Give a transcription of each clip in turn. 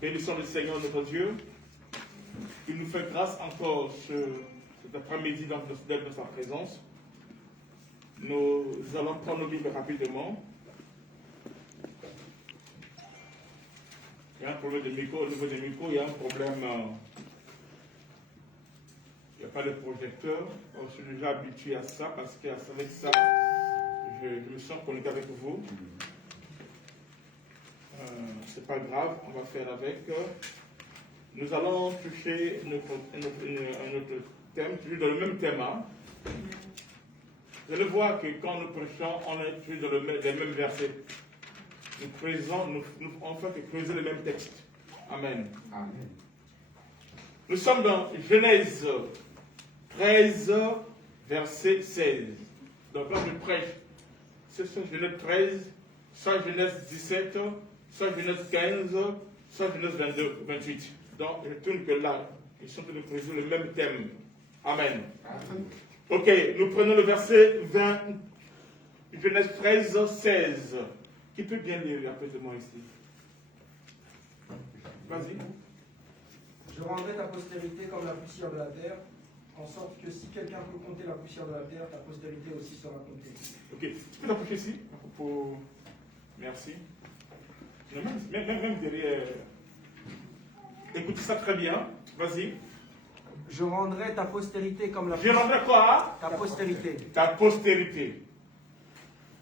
Bénissons le Seigneur notre Dieu. Il nous fait grâce encore cet après-midi d'être dans sa présence. Nous allons prendre nos Bibles rapidement. Il y a un problème de micro. Au niveau des micros, il y a un problème. Il n'y a pas de projecteur. Je suis déjà habitué à ça parce qu'avec ça, je me sens connecté avec vous. C'est pas grave, on va faire avec. Nous allons toucher un autre thème, toujours dans le même thème. Vous allez voir que quand nous prêchons, on est toujours dans les mêmes versets. Nous creusons, on fait que creuser le même texte. Amen. Amen. Nous sommes dans Genèse 13, verset 16. Donc là, je prêche. C'est soit Genèse 13, soit Genèse 17, soit Genèse 15, soit Genèse 22, 28. Donc, je tourne que là, ils sont en train de creuser le même thème. Amen. Amen. Ok, nous prenons le verset 20, Genèse 13, 16. Qui peut bien lire après de moi ici? Vas-y. Je rendrai ta postérité comme la poussière de la terre, en sorte que si quelqu'un peut compter la poussière de la terre, ta postérité aussi sera comptée. Ok, tu peux l'approcher ici? Merci. Même derrière. Écoute ça très bien. Vas-y. Je rendrai ta postérité comme la poussière. Je rendrai quoi? Ta postérité. Ta postérité.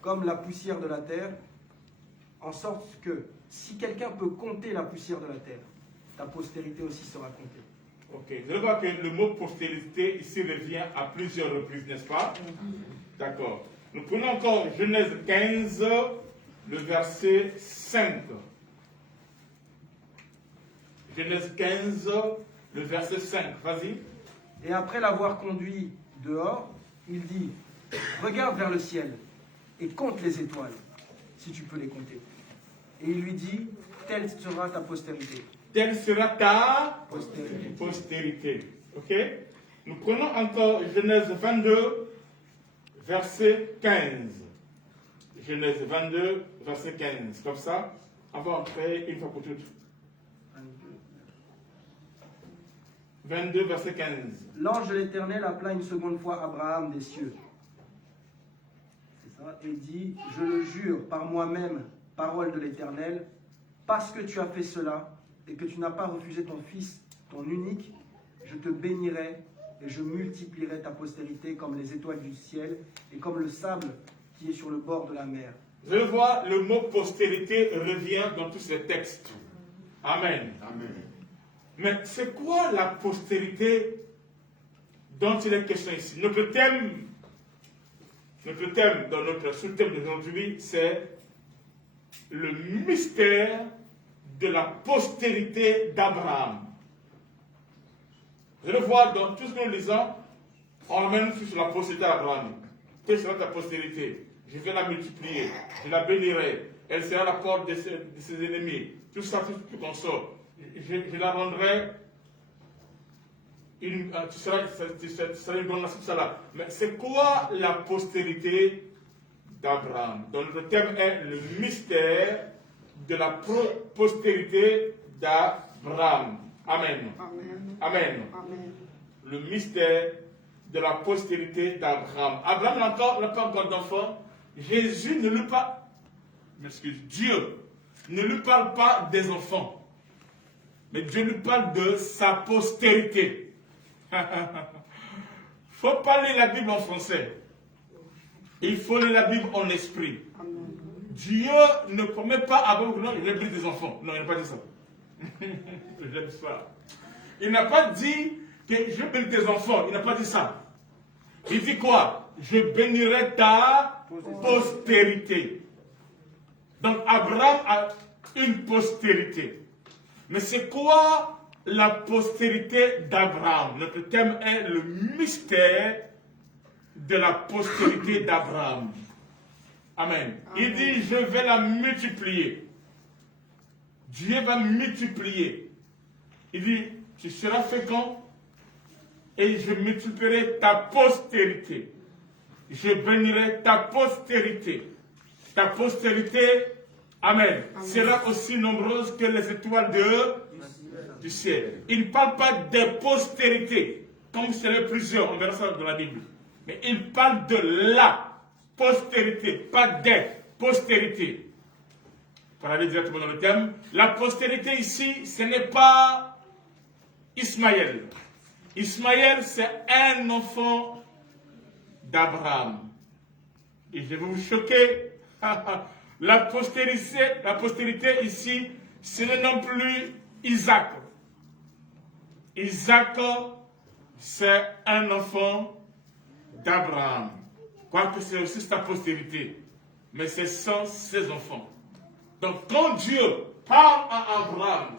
Comme la poussière de la terre, en sorte que si quelqu'un peut compter la poussière de la terre, ta postérité aussi sera comptée. Ok. Vous allez voir que le mot postérité ici revient à plusieurs reprises, n'est-ce pas? D'accord. Nous prenons encore Genèse 15, le verset 5. Genèse 15, le verset 5. Vas-y. Et après l'avoir conduit dehors, il dit, regarde vers le ciel et compte les étoiles, si tu peux les compter. Et il lui dit, telle sera ta postérité. Telle sera ta postérité. Postérité. Ok? Nous prenons encore Genèse 22, verset 15. Genèse 22, verset 15. Comme ça, on va entrer une fois pour toutes. 22, verset 15. L'ange de l'Éternel appela une seconde fois Abraham des cieux. C'est ça. Et dit, je le jure par moi-même, parole de l'Éternel, parce que tu as fait cela et que tu n'as pas refusé ton fils, ton unique, je te bénirai et je multiplierai ta postérité comme les étoiles du ciel et comme le sable qui est sur le bord de la mer. Je vois le mot postérité revient dans tous ces textes. Amen. Amen. Mais c'est quoi la postérité dont il est question ici? Notre thème dans notre sous-thème d'aujourd'hui, c'est le mystère de la postérité d'Abraham. Vous allez voir dans tout ce que nous lisons, on amène sur la postérité d'Abraham. Quelle sera ta postérité? Je vais la multiplier, je la bénirai, elle sera la porte de ses ennemis. Tout ça, tout qu'on sort. Je la rendrai, tu seras une bonne nation, tout ça là. Mais c'est quoi la postérité d'Abraham? Donc notre thème est le mystère de la postérité d'Abraham. Amen. Amen. Amen. Amen. Le mystère de la postérité d'Abraham. Abraham n'a pas encore d'enfant. Jésus ne lui parle, Dieu ne lui parle pas des enfants. Mais Dieu nous parle de sa postérité. Il ne faut pas lire la Bible en français. Il faut lire la Bible en esprit. Dieu ne promet pas à vous, non, il a des enfants. Non, il n'a pas dit ça. J'aime ça. Il n'a pas dit que je bénis tes enfants. Il n'a pas dit ça. Il dit quoi? Je bénirai ta postérité. Donc Abraham a une postérité. Mais c'est quoi la postérité d'Abraham? Notre thème est le mystère de la postérité d'Abraham. Amen. Il dit, je vais la multiplier. Dieu va multiplier. Il dit, tu seras fécond et je multiplierai ta postérité. Je bénirai ta postérité. Ta postérité Amen. Sera aussi nombreuse que les étoiles du ciel. Il ne parle pas des postérités, comme c'est le plusieurs, on verra ça dans la Bible. Mais il parle de la postérité, pas des postérités. Pour aller directement dans le thème, la postérité ici, ce n'est pas Ismaël. Ismaël, c'est un enfant d'Abraham. Et je vais vous choquer. La postérité ici, ce n'est non plus Isaac. Isaac, c'est un enfant d'Abraham. Quoique c'est aussi sa postérité. Mais ce sont ses enfants. Donc quand Dieu parle à Abraham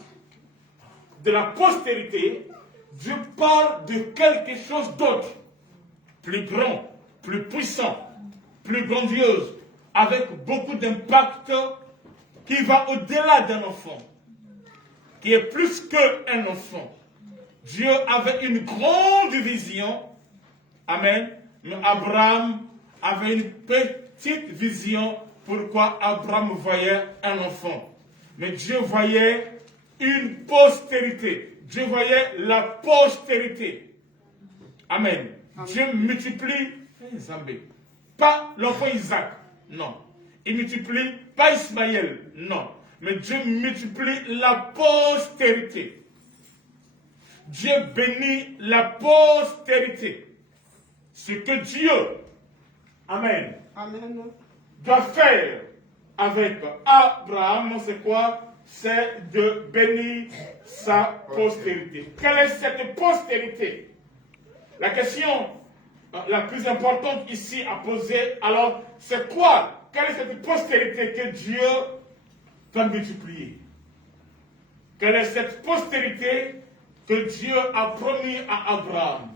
de la postérité, Dieu parle de quelque chose d'autre. Plus grand, plus puissant, plus grandiose, avec beaucoup d'impact qui va au-delà d'un enfant, qui est plus qu'un enfant. Dieu avait une grande vision, amen, mais Abraham avait une petite vision. Pourquoi Abraham voyait un enfant? Mais Dieu voyait une postérité. Dieu voyait la postérité. Amen. Dieu multiplie, pas l'enfant Isaac, non. Il multiplie pas Ismaël, non. Mais Dieu multiplie la postérité. Dieu bénit la postérité. Ce que Dieu, amen, doit faire avec Abraham, c'est quoi? C'est de bénir sa postérité. Quelle est cette postérité? La question la plus importante ici à poser, alors, c'est quoi? Quelle est cette postérité que Dieu va multiplier? Quelle est cette postérité que Dieu a promis à Abraham?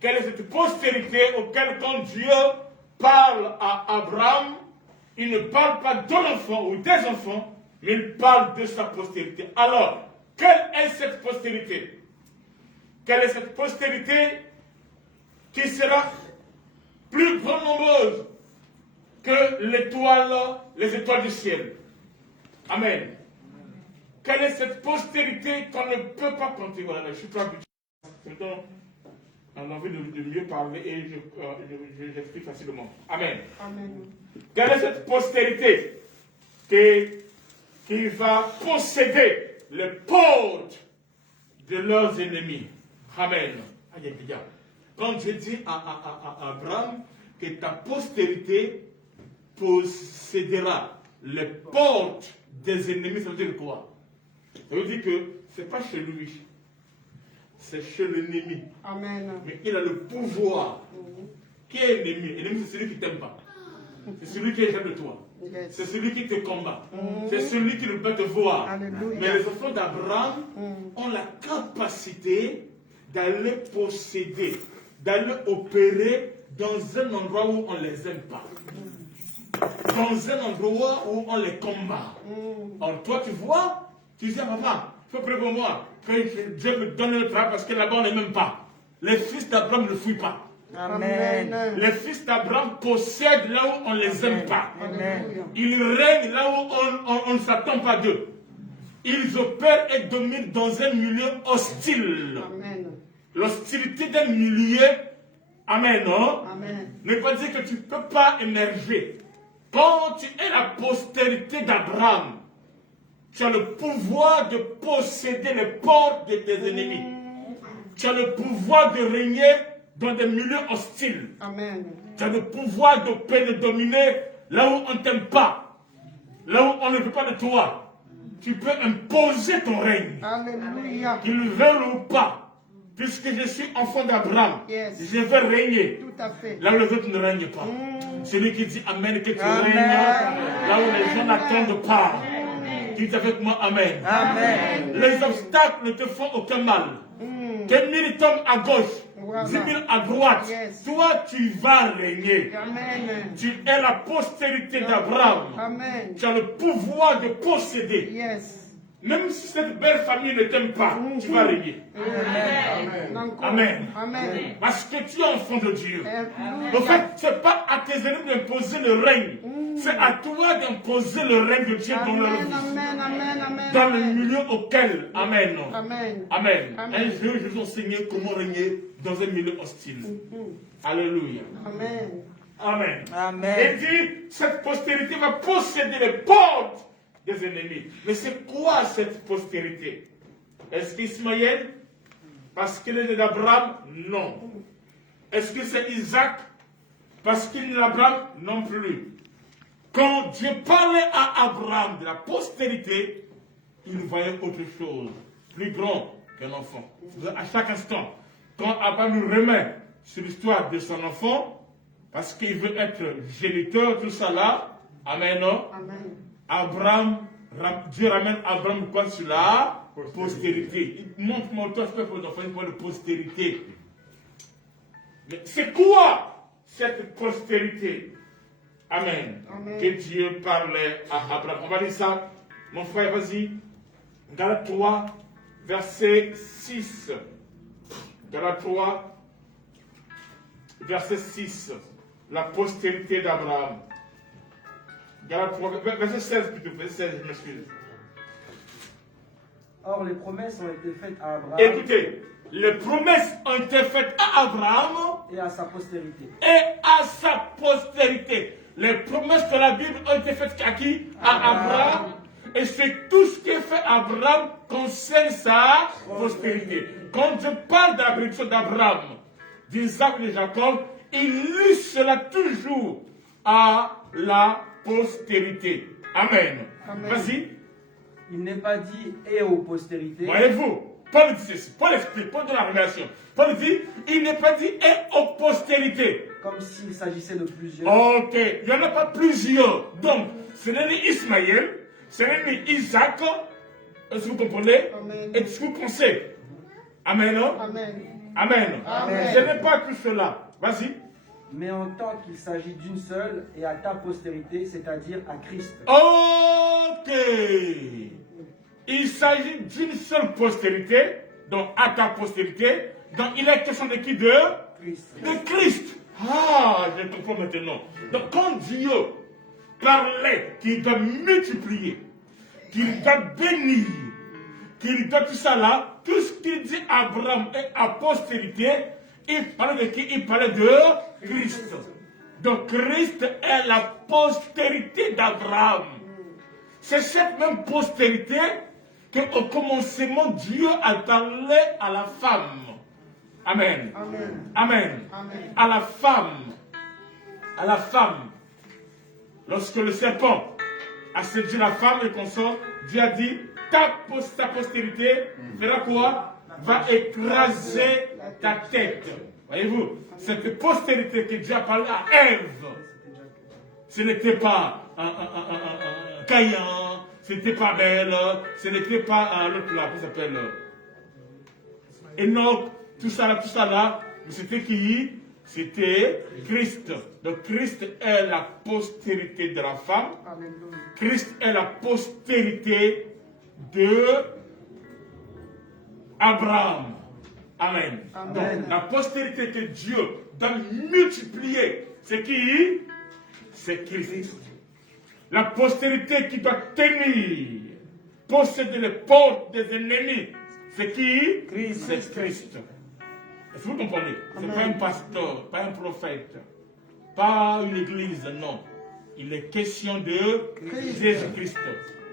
Quelle est cette postérité auquel, quand Dieu parle à Abraham, il ne parle pas d'un enfant ou des enfants, mais il parle de sa postérité. Alors, quelle est cette postérité? Quelle est cette postérité qui sera plus grand nombreuse que les étoiles du ciel? Amen. Quelle est cette postérité qu'on ne peut pas compter? Voilà, je ne suis pas habitué. On a envie de mieux parler et j'explique facilement. Amen. Amen. Quelle est cette postérité qui va posséder les portes de leurs ennemis? Amen. Alléluia. Quand Dieu dit à Abraham que ta postérité possédera les portes des ennemis, ça veut dire quoi? Ça veut dire que ce n'est pas chez lui, c'est chez l'ennemi. Amen. Mais il a le pouvoir. Qui est ennemi? L'ennemi, c'est celui qui ne t'aime pas. C'est celui qui est jaloux de toi. Yes. C'est celui qui te combat. C'est celui qui ne peut te voir. Alléluia. Mais les enfants d'Abraham ont la capacité d'aller posséder, d'aller opérer dans un endroit où on ne les aime pas. Dans un endroit où on les combat. Alors toi, tu vois, tu dis à maman, il faut prévoir moi que Dieu me donne le travail parce que là-bas on ne m'aime pas. Les fils d'Abraham ne fuient pas. Amen. Les fils d'Abraham possèdent là où on ne les aime pas. Amen. Ils règnent là où on ne s'attend pas d'eux. Ils opèrent et dominent dans un milieu hostile. L'hostilité d'un milieu, amen, non? Amen. Ne veut pas dire que tu ne peux pas émerger. Quand tu es la postérité d'Abraham, tu as le pouvoir de posséder les portes de tes ennemis. Tu as le pouvoir de régner dans des milieux hostiles. Amen. Tu as le pouvoir de dominer là où on ne t'aime pas, là où on ne veut pas de toi. Tu peux imposer ton règne. Alléluia. Qu'il veuille ou pas. Puisque je suis enfant d'Abraham, yes, je vais régner. Tout à fait. Là où les autres ne règnent pas. Celui qui dit Amen, que tu règnes là où les gens n'attendent pas. Tu dis avec moi Amen. Amen. Les obstacles ne te font aucun mal. Que 1000 tombent à gauche, 10 000 à droite. Yes. Toi, tu vas régner. Amen. Tu es la postérité d'Abraham. Tu as le pouvoir de posséder. Yes. Même si cette belle famille ne t'aime pas, tu vas régner. Amen. Amen. Amen. Parce que tu es enfant de Dieu. En fait, ce n'est pas à tes ennemis d'imposer le règne. C'est à toi d'imposer le règne de Dieu dans leur vie. Amen. Dans le milieu auquel. Amen. Amen. Amen. Amen. Un jour, je vous enseigner comment régner dans un milieu hostile. Alléluia. Amen. Amen. Amen. Et dit, cette postérité va posséder les portes des ennemis. Mais c'est quoi cette postérité? Est-ce qu'Ismaël, parce qu'il est d'Abraham? Non. Est-ce que c'est Isaac, parce qu'il est d'Abraham? Non plus. Quand Dieu parlait à Abraham de la postérité, il voyait autre chose, plus grand qu'un enfant. À chaque instant, quand Abraham nous remet sur l'histoire de son enfant, parce qu'il veut être géniteur, tout ça là, amen, Amen. Abraham, Dieu ramène Abraham quoi sur la postérité. Il montre mon toi, je peux pour les enfants, une postérité. Mais c'est quoi cette postérité? Amen. Amen. Que Dieu parlait à Abraham. On va lire ça. Mon frère, vas-y. Galates 3, verset 6. Galates 3, verset 6. La postérité d'Abraham. Galates 3, verset 16 plutôt. Verset 16, je m'excuse. Or, les promesses ont été faites à Abraham Écoutez, les promesses ont été faites à Abraham et à sa postérité. et à sa postérité. Les promesses de la Bible ont été faites à qui? À Abraham. Et c'est tout ce qui est fait à Abraham concerne sa postérité. Quand je parle de la bénédiction d'Abraham, d'Isaac et de Jacob, il lie cela toujours à la postérité. Amen. Amen. Vas-y. Il n'est pas dit et aux postérités, Voyez-vous, Paul dit ceci, Paul explique, Paul de la révélation. Paul dit, il n'est pas dit et aux postérités. comme s'il s'agissait de plusieurs. Ok, il n'y en a pas plusieurs. Donc, ce n'est ni Ismaël, ce n'est ni Isaac. Est-ce que vous comprenez? Amen. Est-ce que vous pensez? Amen. Amen. Amen. Amen. Ce n'est pas tout cela. Vas-y. Mais en tant qu'il s'agit d'une seule et à ta postérité, c'est-à-dire à Christ. Ok. Il s'agit d'une seule postérité, donc à ta postérité. Donc il est question de qui? De Christ. Christ. Ah, je comprends maintenant. Donc quand Dieu parlait qu'il doit multiplier, qu'il doit bénir, qu'il doit tout ça là, tout ce qu'il dit à Abraham et à postérité, il parlait de qui? Il parlait de Christ. Donc Christ est la postérité d'Abraham. C'est cette même postérité qu'au commencement Dieu a parlé à la femme. Amen. Amen. Amen. Amen. À la femme. À la femme. Lorsque le serpent a séduit la femme et consort, Dieu a dit, ta postérité fera quoi? Va écraser ta tête. Voyez-vous, cette postérité que Dieu a parlé à Ève, ce n'était pas un Caïn, ce n'était pas Abel, ce n'était pas l'autre là, qui s'appelle Enoch, tout ça là, mais c'était qui? C'était Christ. Donc Christ est la postérité de la femme. Alléluia. Christ est la postérité de Abraham. Amen. Amen. Donc la postérité que Dieu doit multiplier, c'est qui? C'est Christ. La postérité qui doit tenir, posséder les portes des ennemis, c'est qui? Christ. C'est Christ. Est-ce que vous comprenez? Ce n'est pas un pasteur, pas un prophète, pas une église, non. Il est question de Christ. Jésus-Christ.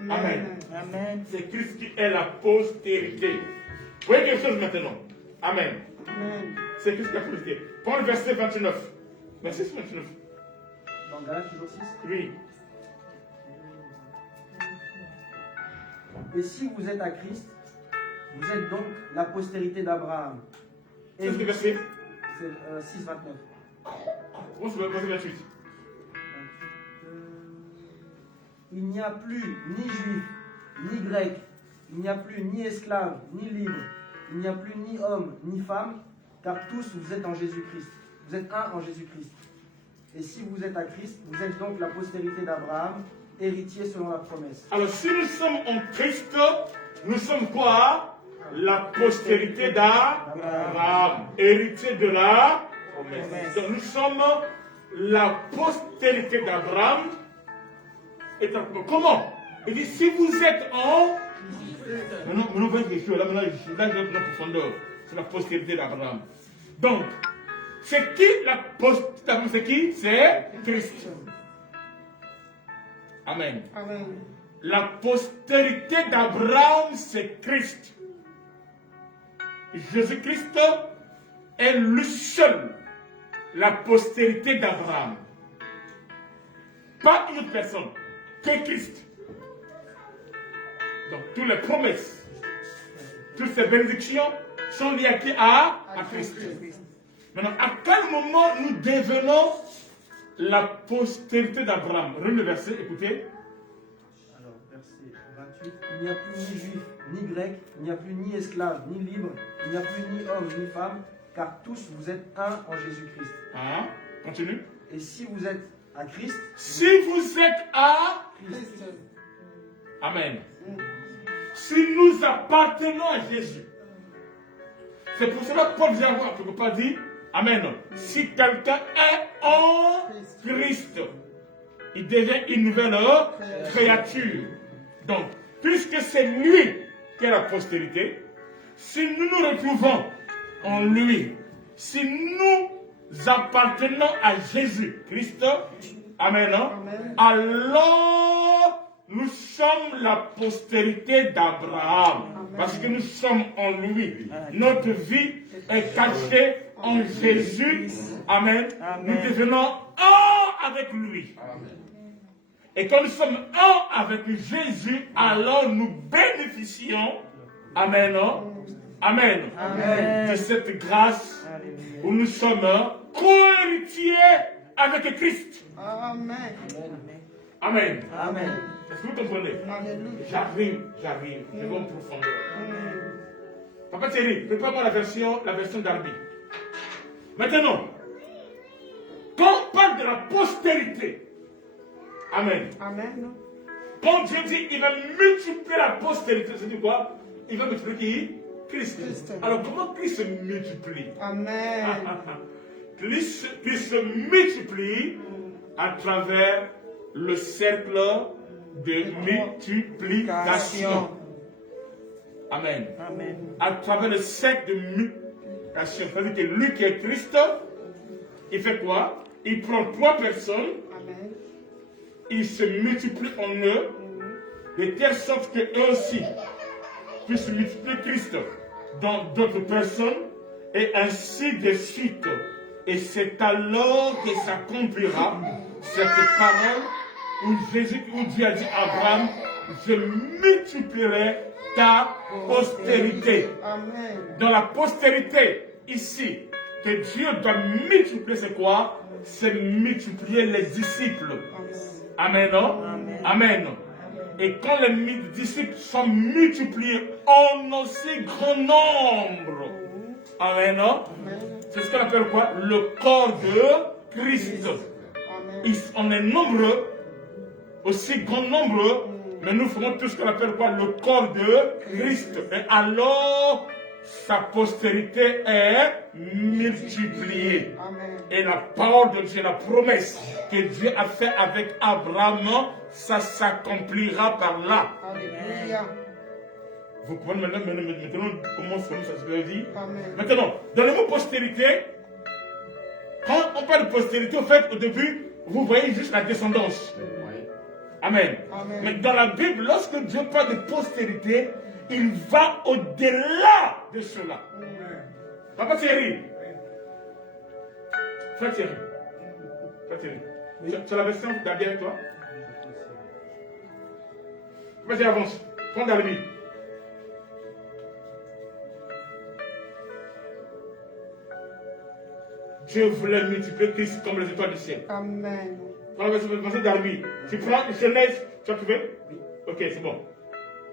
Amen. Amen. C'est Christ qui est la postérité. Vous voyez quelque chose maintenant? Amen. Amen. C'est Christ qui est la postérité. Prends le verset 29. Verset 29. Dans Galates toujours 6. Oui. Et si vous êtes à Christ, vous êtes donc la postérité d'Abraham. C'est ce verset? C'est 6, 29. On se verset 28. Il n'y a plus ni juif, ni grec, il n'y a plus ni esclave, ni libre, il n'y a plus ni homme, ni femme, car tous vous êtes en Jésus-Christ. Vous êtes un en Jésus-Christ. Et si vous êtes à Christ, vous êtes donc la postérité d'Abraham, héritier selon la promesse. Alors, si nous sommes en Christ, nous sommes quoi? La postérité d'Abraham, héritier de la promesse. Donc, nous sommes la postérité d'Abraham, éternel. Comment? Il dit, si vous êtes en... Maintenant, vous voyez quelque chose, là, je suis dans la profondeur. C'est la postérité d'Abraham. Donc, c'est qui la postérité d'Abraham? C'est qui? C'est Christ. Amen. Amen. La postérité d'Abraham, c'est Christ. Jésus-Christ est le seul, la postérité d'Abraham. Pas une autre personne, que Christ. Donc, toutes les promesses, toutes ces bénédictions sont liées à qui? À Christ. Maintenant, à quel moment nous devenons la postérité d'Abraham? Revenez le verset, écoutez. Alors, verset 28. Il n'y a plus ni juif, ni grec, il n'y a plus ni esclave, ni libre, il n'y a plus ni homme, ni femme, car tous vous êtes un en Jésus-Christ. Ah, continue. Et si vous êtes à Christ, Si vous êtes à... Christ. Amen. Si nous appartenons à Jésus. C'est pour cela que Paul vient voir, quelque part dit, Amen. Si quelqu'un est en Christ, il devient une nouvelle créature. Donc, puisque c'est lui qui est la postérité, si nous nous retrouvons en lui, si nous appartenons à Jésus-Christ, Amen, alors nous sommes la postérité d'Abraham. Parce que nous sommes en lui. Notre vie est cachée en Jésus. Amen. Nous devenons un avec lui. Et quand nous sommes un avec Jésus, alors nous bénéficions. Amen. Amen. De cette grâce où nous sommes co-héritiers avec Christ. Amen. Amen. Amen. Est-ce que vous comprenez? Alléluia. J'arrive. Je vais en profondeur. Papa Thierry, prépare-moi la version d'Arby. Maintenant, quand on parle de la postérité, Amen. Amen. Quand Dieu dit il va multiplier la postérité, c'est dit quoi? Il va multiplier qui? Christ. Christ. Alors comment Christ se multiplie? Amen. Christ se multiplie à travers le cercle de multiplication. Amen. Amen. À travers le cercle de multiplication. C'est-à-dire que lui qui est Christ, il fait quoi? Il prend 3 personnes, Amen. il se multiplie en eux, de telle sorte qu'eux aussi puissent multiplier Christ dans d'autres personnes, et ainsi de suite. Et c'est alors que s'accomplira cette parole où Dieu a dit à Abraham, je multiplierai ta postérité. Amen. Dans la postérité, ici, que Dieu doit multiplier, c'est quoi? C'est multiplier les disciples. Amen. Amen. Et quand les disciples sont multipliés en aussi grand nombre, Amen. C'est ce qu'on appelle quoi? Le corps de Christ. On est nombreux, aussi grand nombre, mais nous ferons tout ce qu'on appelle quoi? Le corps de Christ. Et alors, sa postérité est multipliée. Amen. Et la parole de Dieu, la promesse que Dieu a fait avec Abraham, ça s'accomplira par là. Alléluia. Vous comprenez maintenant comment ça se dit? Amen. Maintenant, dans le mot postérité, quand on parle de postérité, au fait, au début, vous voyez juste la descendance. Amen. Amen. Mais dans la Bible, lorsque Dieu parle de postérité, il va au-delà de cela. Papa Thierry. Frère Thierry. Frère Thierry. Tu as la version d'Abia avec toi? Vas-y, avance. Prends Darby. Dieu voulait multiplier Christ comme les étoiles du ciel. Amen. Prends la version d'Arby. Tu prends Genèse. Tu as trouvé? Ok, c'est bon.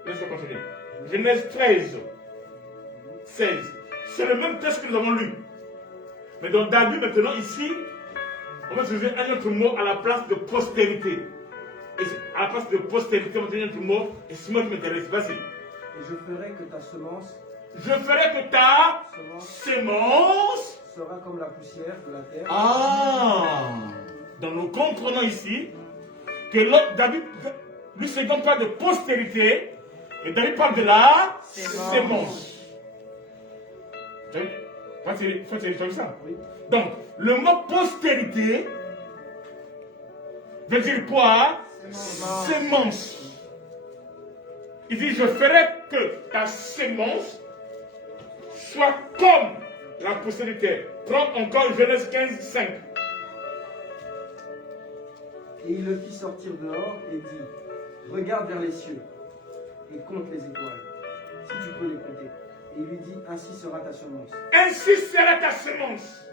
Laisse-moi continuer. Genèse 13, 16. C'est le même texte que nous avons lu. Mais dans Darby, maintenant, ici, on va utiliser un autre mot à la place de postérité. Et à la place de postérité, on va utiliser un autre mot. Et c'est moi qui m'intéresse. Vas-y. et je ferai que ta semence Je ferai que ta sémence sera comme la poussière de la terre. Donc nous comprenons ici que lui, c'est donc pas de postérité, mais David parle de la sémence. Faut-il dire ça? Oui. Donc, le mot postérité veut dire quoi? Sémence. Il dit, je ferai que ta sémence soit comme la postérité. Prends encore Genèse 15, 5. Et il le fit sortir dehors et dit, regarde vers les cieux et compte les étoiles, si tu peux les compter. Et il lui dit, ainsi sera ta semence. Ainsi sera ta semence.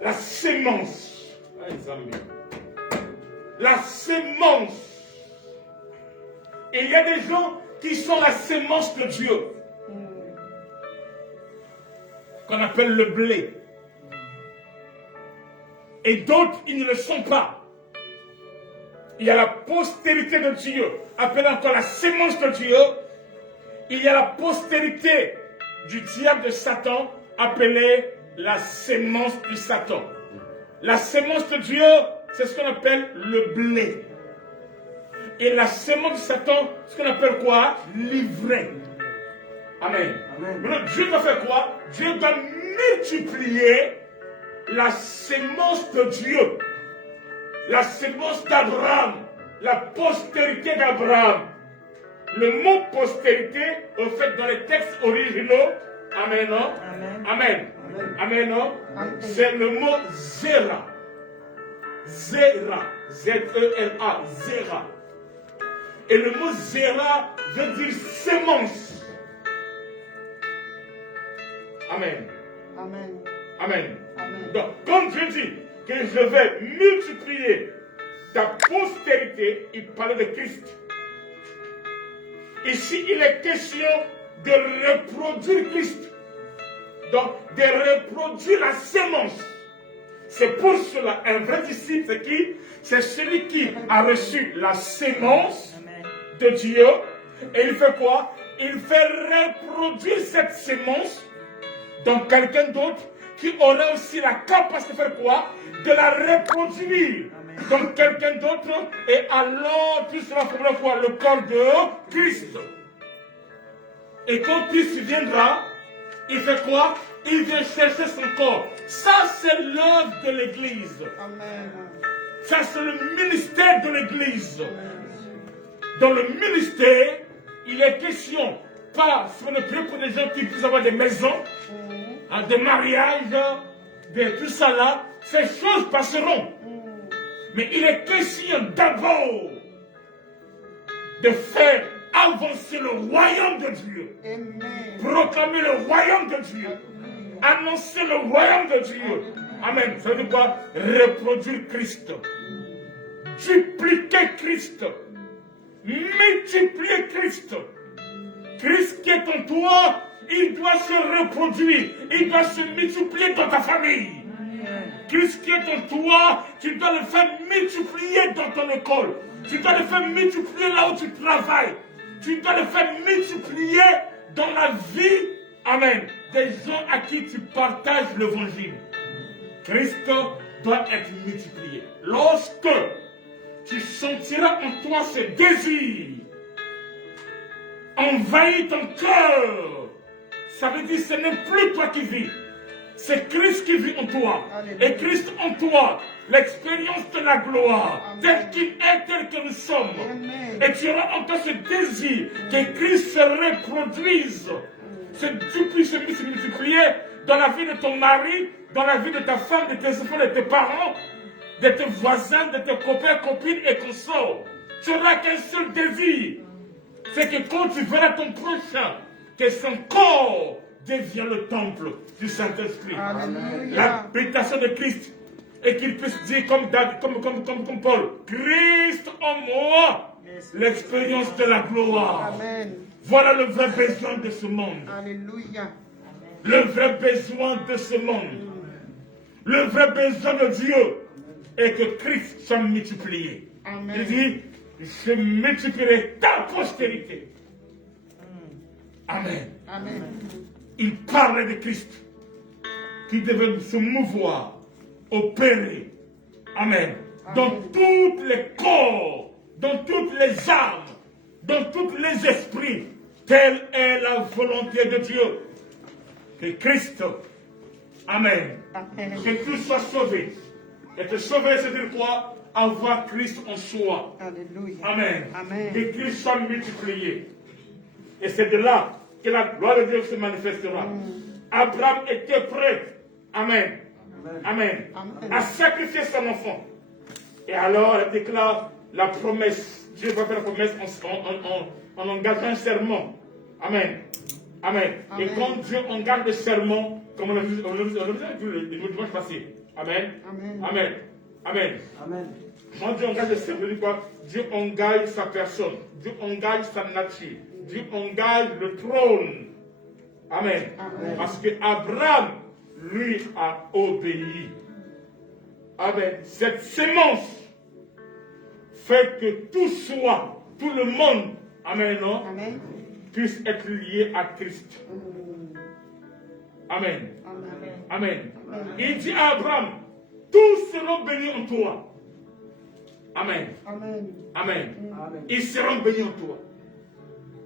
La sémence. Ah, les amis. La sémence. Et il y a des gens qui sont la sémence de Dieu. Qu'on appelle le blé. Et d'autres, ils ne le sont pas. Il y a la postérité de Dieu, appelée encore la sémence de Dieu. Il y a la postérité du diable de Satan, appelée la sémence du Satan. La sémence de Dieu, c'est ce qu'on appelle le blé. Et la sémence de Satan, ce qu'on appelle quoi? L'ivraie. Amen. Amen. Maintenant, Dieu doit faire quoi? Dieu doit multiplier la sémence de Dieu. La sémence d'Abraham. La postérité d'Abraham. Le mot postérité, au fait, dans les textes originaux, amen, non? Amen. Amen. Amen. Amen, non? Amen. C'est le mot Zéra. Zéra. Z-E-R-A. Zéra. Et le mot Zéra veut dire sémence. Amen. Amen. Amen. Amen. Donc, comme Dieu dit que je vais multiplier ta postérité, il parlait de Christ. Ici, il est question de reproduire Christ. Donc, de reproduire la sémence. C'est pour cela, un vrai disciple, c'est qui? C'est celui qui a reçu la sémence Amen. de Dieu. Et il fait quoi? Il fait reproduire cette sémence dans quelqu'un d'autre qui aurait aussi la capacité de faire quoi? De la reproduire dans quelqu'un d'autre. Et alors, tout cela formera quoi? Le corps de Christ. Et quand Christ viendra, il fait quoi? Il vient chercher son corps. Ça, c'est l'œuvre de l'Église. Amen. Ça, c'est le ministère de l'Église. Dans le ministère, il est question, pas sur le prix pour des gens qui puissent avoir des maisons, des mariages, tout ça là. Ces choses passeront. Mais il est question d'abord de faire avancer le royaume de Dieu. Amen. Proclamer le royaume de Dieu. Annoncer le royaume de Dieu. Amen. Ça veut dire quoi? Reproduire Christ. Dupliquer Christ. Multiplier Christ. Christ qui est en toi, il doit se reproduire. Il doit se multiplier dans ta famille. Christ qui est en toi, tu dois le faire multiplier dans ton école. Tu dois le faire multiplier là où tu travailles. Tu dois le faire multiplier dans la vie, amen, des gens à qui tu partages l'évangile. Christ doit être multiplié. Lorsque tu sentiras en toi ce désir envahir ton cœur, ça veut dire que ce n'est plus toi qui vis. C'est Christ qui vit en toi. Alléluia. Et Christ en toi, l'expérience de la gloire, Amen. tel qu'il est, tel que nous sommes. Amen. Et tu auras en toi ce désir que Christ se reproduise, se multiplier dans la vie de ton mari, dans la vie de ta femme, de tes enfants, de tes parents, de tes voisins, de tes copains, copines et consorts. Tu n'auras qu'un seul désir. C'est que quand tu verras ton prochain, que son corps devient le temple du Saint-Esprit. Alléluia. L'habitation de Christ. Et qu'il puisse dire comme Paul, Christ en moi, l'expérience de la gloire. Amen. Voilà le vrai besoin de ce monde. Alléluia. Le vrai besoin de ce monde. Le vrai besoin de Dieu est que Christ soit multiplié. Amen. Il dit, je multiplierai ta postérité. Amen. Amen. Il parlait de Christ qui devait se mouvoir, opérer. Amen. dans tous les corps, dans toutes les âmes, dans tous les esprits. Telle est la volonté de Dieu. Que Christ, Amen, que tu sois sauvé. Être sauvé, c'est-à-dire quoi? Avoir Christ en soi. Alléluia. Amen. Amen. Que Christ soit multiplié. Et c'est de là que la gloire de Dieu se manifestera. Abraham était prêt. Amen. Amen. À sacrifier son enfant. Et alors, elle déclare la promesse. Dieu va faire la promesse en engageant un serment. Amen. Amen. Et quand Dieu engage le serment, comme on l'a vu le dimanche passé. Amen. Amen. Amen. Amen. Quand Dieu engage le serment, il dit quoi? Dieu engage sa personne. Dieu engage sa nature. Dieu engage le trône. Amen. Amen. Parce que Abraham, lui, a obéi. Amen. Cette sémence fait que tout le monde, amen, non, Amen. puisse être lié à Christ. Amen. Amen. Il dit à Abraham, tous seront bénis en toi. Amen. Amen. Amen. Amen. Ils seront bénis en toi.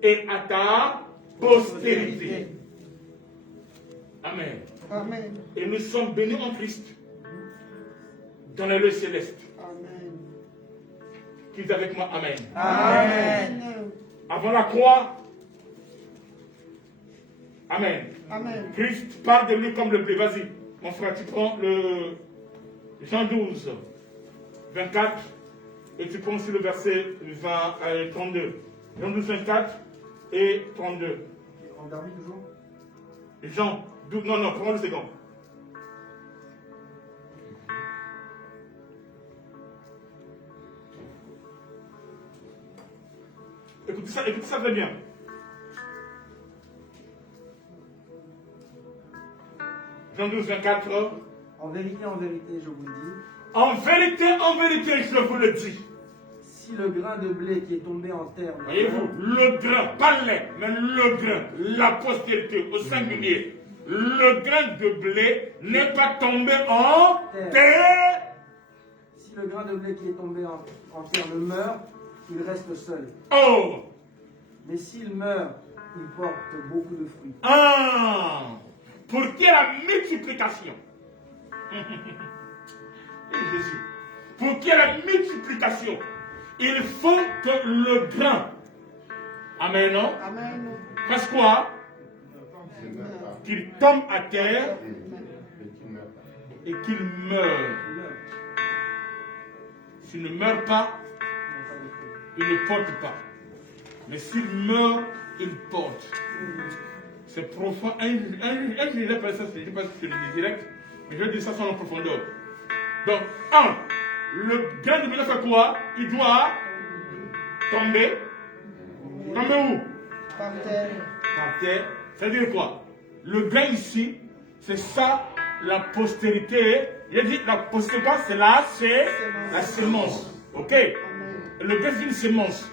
Et à ta postérité. Amen. Amen. Et nous sommes bénis en Christ. Dans les lieux célestes. Amen. Qui est avec moi? Amen. Amen. Avant la croix. Amen. Amen. Christ parle de lui comme le blé. Vas-y, mon frère, tu prends le Jean 12, 24, et tu prends sur le verset 32. Jean 12, 24 et 32. Endormi toujours? Jean 12, non, prends le second. Écoutez ça très bien. Jean 12, 24. En vérité, je vous le dis. En vérité, je vous le dis. Si le grain de blé qui est tombé en terre. Voyez-vous, le grain, pas le lait, mais le grain, la postérité au singulier. Le grain de blé n'est pas tombé en terre. Si le grain de blé qui est tombé en terre ne meurt, il reste seul. Oh! Mais s'il meurt, il porte beaucoup de fruits. Ah! Pour qu'il y ait la multiplication. Et Jésus. Pour qu'il y ait la multiplication, il faut que le grain. Amen, non? Amen. Fasse quoi? Qu'il tombe à terre et qu'il meure. Il meurt. S'il ne meurt pas, il ne porte pas. Mais s'il meurt, il porte. C'est profond. Je ne sais pas si je le dis direct, mais je vais dire ça sans la profondeur. Donc, le grain de blé fait quoi? Il doit tomber. Tomber où? Par terre. Par terre. C'est-à-dire quoi? Le grain ici, c'est ça, la postérité. J'ai dit, la postérité, c'est là, c'est la sémence. Ok? Amen. Le grain, c'est une sémence.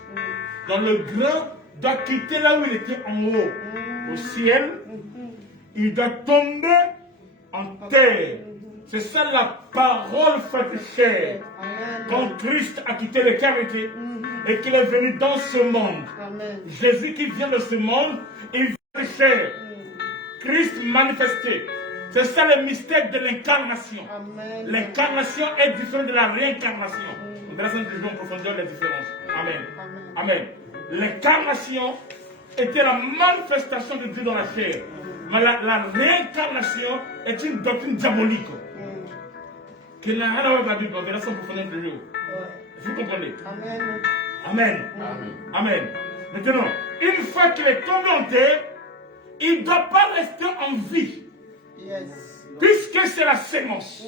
Donc le grain doit quitter là où il était en haut, au ciel. Il doit tomber en terre. C'est ça la parole faite chair. Amen. Quand Christ a quitté l'éternité et qu'il est venu dans ce monde, Amen. Jésus qui vient de ce monde, il vient de chair. Christ manifesté. C'est ça le mystère de l'incarnation. Amen. L'incarnation est différente de la réincarnation. On verra ça en profondeur les différences. Amen. Amen. L'incarnation était la manifestation de Dieu dans la chair. Mais la réincarnation est une doctrine diabolique. Qui n'a rien à voir avec la Bible. On verra ça en profondeur de jour. Vous comprenez? Amen. Amen. Amen. Maintenant, une fois qu'il est tombé en terre, il ne doit pas rester en vie. Yes. Puisque c'est la sémence.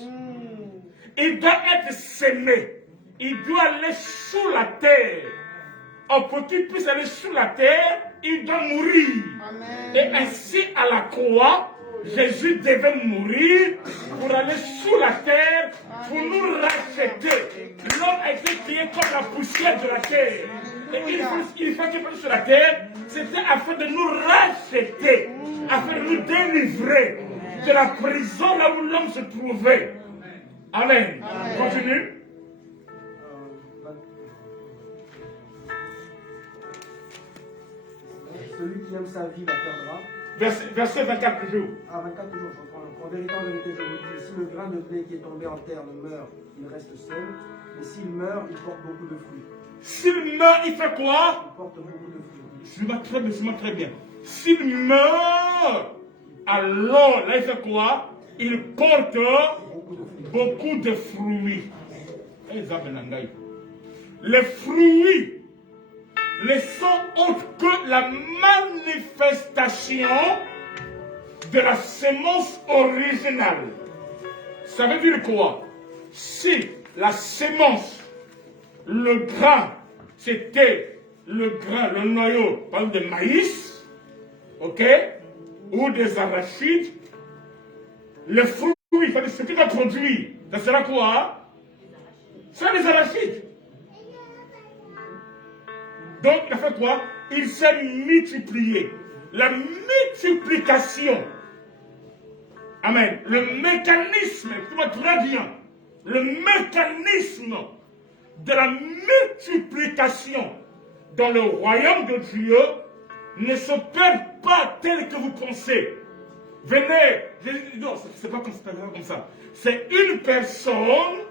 Il doit être sémé. Il doit aller sous la terre. Or, pour qu'il puisse aller sous la terre, il doit mourir. Amen. Et ainsi, à la croix, Jésus devait mourir pour aller sous la terre, pour nous racheter. L'homme a été créé comme la poussière de la terre. Et il faut qu'il passe sur la terre, c'était afin de nous racheter, afin de nous délivrer de la prison là où l'homme se trouvait. Amen. Continue. Celui qui aime sa vie la perdra. Verset 24 toujours. Ah, 24 toujours, je reprends. En vérité, je vous dis, si le grain de blé qui est tombé en terre ne meurt, il reste seul. Mais s'il meurt, il porte beaucoup de fruits. S'il meurt, il fait quoi? Il porte beaucoup de fruits. Suis-moi très bien. S'il meurt, alors là, il fait quoi? Il porte beaucoup de fruits. Les fruits ne sont autres que la manifestation de la semence originale. Ça veut dire quoi? Si la semence, le grain, c'était le grain, le noyau, par exemple de maïs, ok, ou des arachides, le fruit, ce qui va produire, ça sera quoi? Ça sera des arachides. Donc, il a fait quoi? Il s'est multiplié. La multiplication. Amen. Le mécanisme, écoutez-moi très bien, le mécanisme de la multiplication dans le royaume de Dieu ne se perd pas tel que vous pensez. Venez, non, c'est pas comme ça. C'est une personne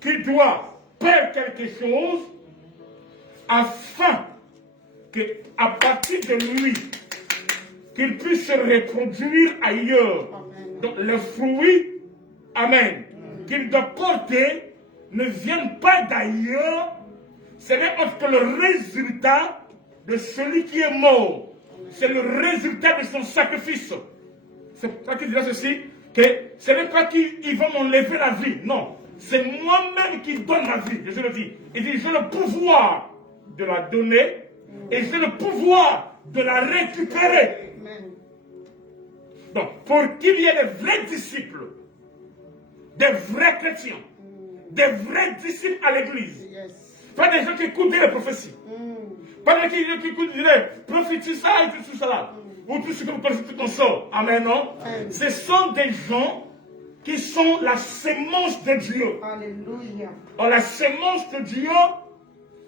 qui doit faire quelque chose afin qu'à partir de lui, qu'il puisse se reproduire ailleurs. Amen. Donc les fruits, amen, qu'il doit porter ne viennent pas d'ailleurs, ce n'est autre que le résultat de celui qui est mort. C'est le résultat de son sacrifice. C'est pas qu'il dira ceci, que ce n'est pas qu'il va m'enlever la vie, non. C'est moi-même qui donne la vie, je le dis. Il dit, j'ai le pouvoir de la donner et j'ai le pouvoir de la récupérer. Amen. Donc, pour qu'il y ait des vrais disciples, des vrais chrétiens, des vrais disciples à l'église, Yes. pas des gens qui écoutent les prophéties, pas des gens qui écoutent les prophéties, ça et tout cela, ou tout ce que vous pensez tout en sort. Amen, non? Amen. Ce sont des gens qui sont la sémence de Dieu. Alléluia. Or, la sémence de Dieu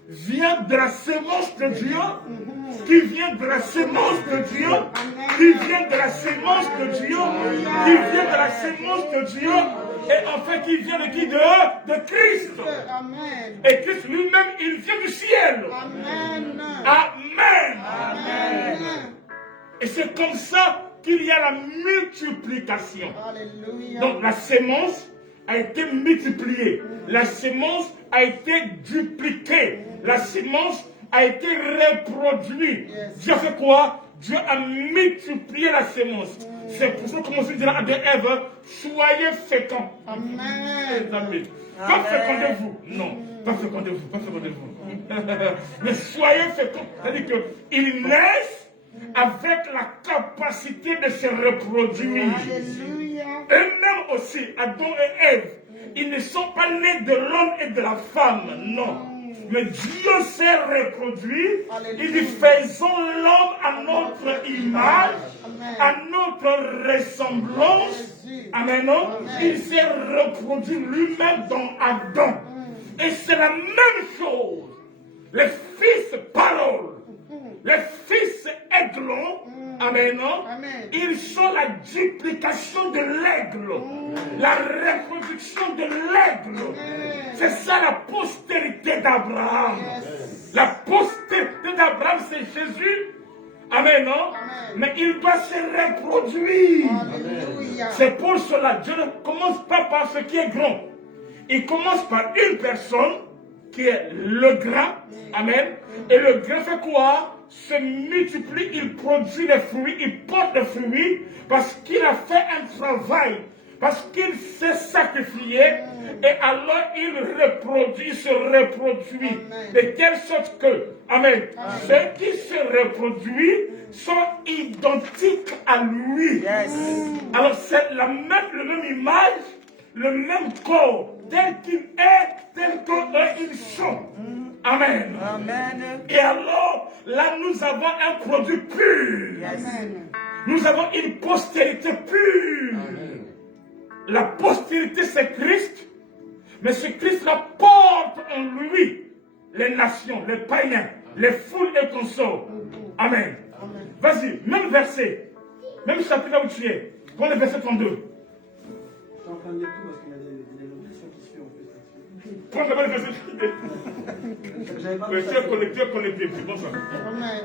vient de la sémence de Dieu, qui vient de la sémence de Dieu, qui vient de la sémence de Dieu, qui vient de la sémence de Dieu, et enfin qui vient de qui? De Christ. Amen. Et Christ lui-même, il vient du ciel. Amen. Amen. Amen. Et c'est comme ça qu'il y a la multiplication. Alléluia. Donc la sémence a été multipliée. La sémence a été dupliquée. La sémence a été reproduite. Yes. Dieu a fait quoi? Dieu a multiplié la sémence. C'est pour ça qu'on se dit à Ève, soyez féconds. Amen. Pas fécondez-vous. Non, pas fécondez-vous, pas fécondez-vous. Mais soyez féconds. C'est-à-dire qu'ils naissent avec la capacité de se reproduire. Alléluia. Eux-mêmes aussi, Adam et Ève, ils ne sont pas nés de l'homme et de la femme, non. Mais Dieu s'est reproduit. Alléluia. Il dit, faisons l'homme à notre image, Amen. à notre ressemblance. Jésus. Amen, non? Amen. Il s'est reproduit lui-même dans Adam. Et c'est la même chose. Les fils parole, les fils aiglons, amen, non? Amen. Ils sont la duplication de l'aigle, la reproduction de l'aigle. C'est ça la postérité d'Abraham. Yes. La postérité d'Abraham, c'est Jésus. Amen, non? Amen. Mais il doit se reproduire. Alléluia. C'est pour cela, Dieu ne commence pas par ce qui est grand. Il commence par une personne qui est le grain. Amen. Et le grain fait quoi? Se multiplie, il produit des fruits, il porte des fruits parce qu'il a fait un travail, parce qu'il s'est sacrifié et alors il reproduit, se reproduit. Amen. De telle sorte que, amen, ceux qui se reproduisent sont identiques à lui. Alors c'est la même image, le même corps, tel qu'il est, tel qu'eux ils sont. Amen. Amen. Et alors, là, nous avons un produit pur. Amen. Nous avons une postérité pure. La postérité, c'est Christ. Mais ce Christ-là porte en lui les nations, les païens. les foules et consorts. Amen. Vas-y, même verset, même chapitre là où tu es. Prends le verset 32. Je suis en train de lire tout parce qu'il y a des notations qui suivent en fait. Prends d'abord le verset 32. J'avais pas Mais vu tu ça. es connecté, c'est bon ça. Amen.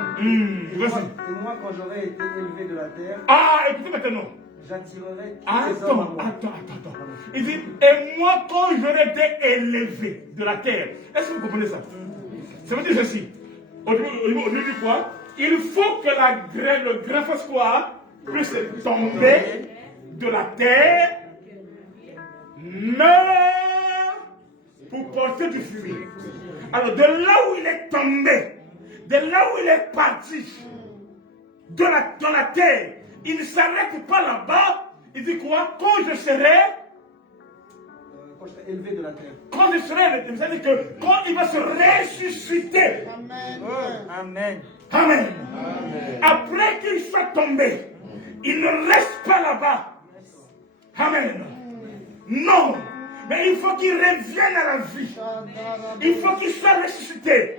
Vas-y. Et moi, quand j'aurai été élevé de la terre, Ah, écoutez maintenant. j'attirerai tous les hommes à moi. Attends. Il dit, et moi, quand j'aurai été élevé de la terre, est-ce que vous comprenez ça? Ça veut dire ceci. Au niveau du quoi? Il faut que le grain fasse quoi? Puisse tomber de la terre, meurt pour porter du fruit. Alors, de là où il est tombé, de là où il est parti, dans la terre, il ne s'arrête pas là-bas. Il dit quoi? Quand je serai Élevé de la terre. Quand je serai élevé, ça veut dire que quand il va se ressusciter. Amen. Amen. Après qu'il soit tombé, il ne reste pas là-bas. Amen. Non. Mais il faut qu'il revienne à la vie. Il faut qu'il soit ressuscité.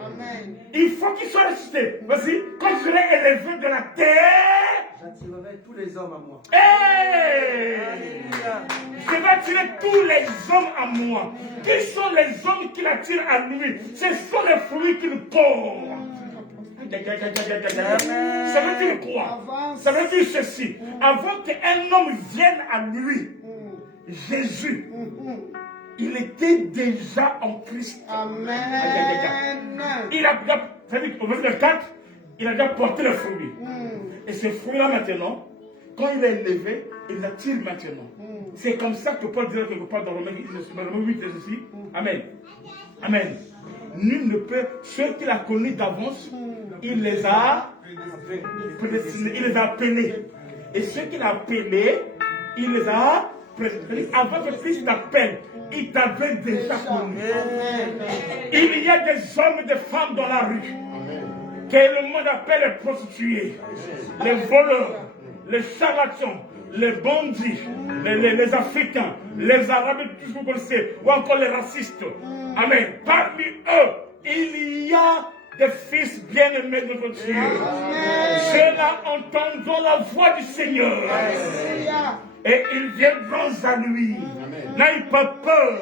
Il faut qu'il soit ressuscité. Vas-y. Quand je serai élevé de la terre, j'attirerai tous les hommes à moi. hey! Je vais attirer tous les hommes à moi. Qui sont les hommes qu'il attire à lui? Ce sont les fruits qu'il porte. Ça veut dire quoi? Ça veut dire ceci. Avant qu'un homme vienne à lui, Jésus, il était déjà en Christ. Amen. Il a déjà, ça veut dire au verset 4, il a déjà porté le fruit. Et ce fruit-là maintenant, quand il est élevé, il l'attire maintenant. C'est comme ça que Paul dirait quelque part dans Romains 8, ceci. Amen. Amen. Nul ne peut, ceux qu'il a connus d'avance, il les a prédestinés, il les a appelés. Et ceux qu'il a appelés, il les a prédestinés. Avant que Christ t'appelle, il t'avait déjà connu. Il y a des hommes et des femmes dans la rue que le monde appelle les prostituées, les voleurs, les charlatans, les bandits, les Africains, les Arabes, tout ce que vous connaissez, ou encore les racistes. Amen. Parmi eux, il y a des fils bien-aimés de notre Dieu. Ceux-là entendront la voix du Seigneur. Et ils viendront à lui. N'aie pas peur.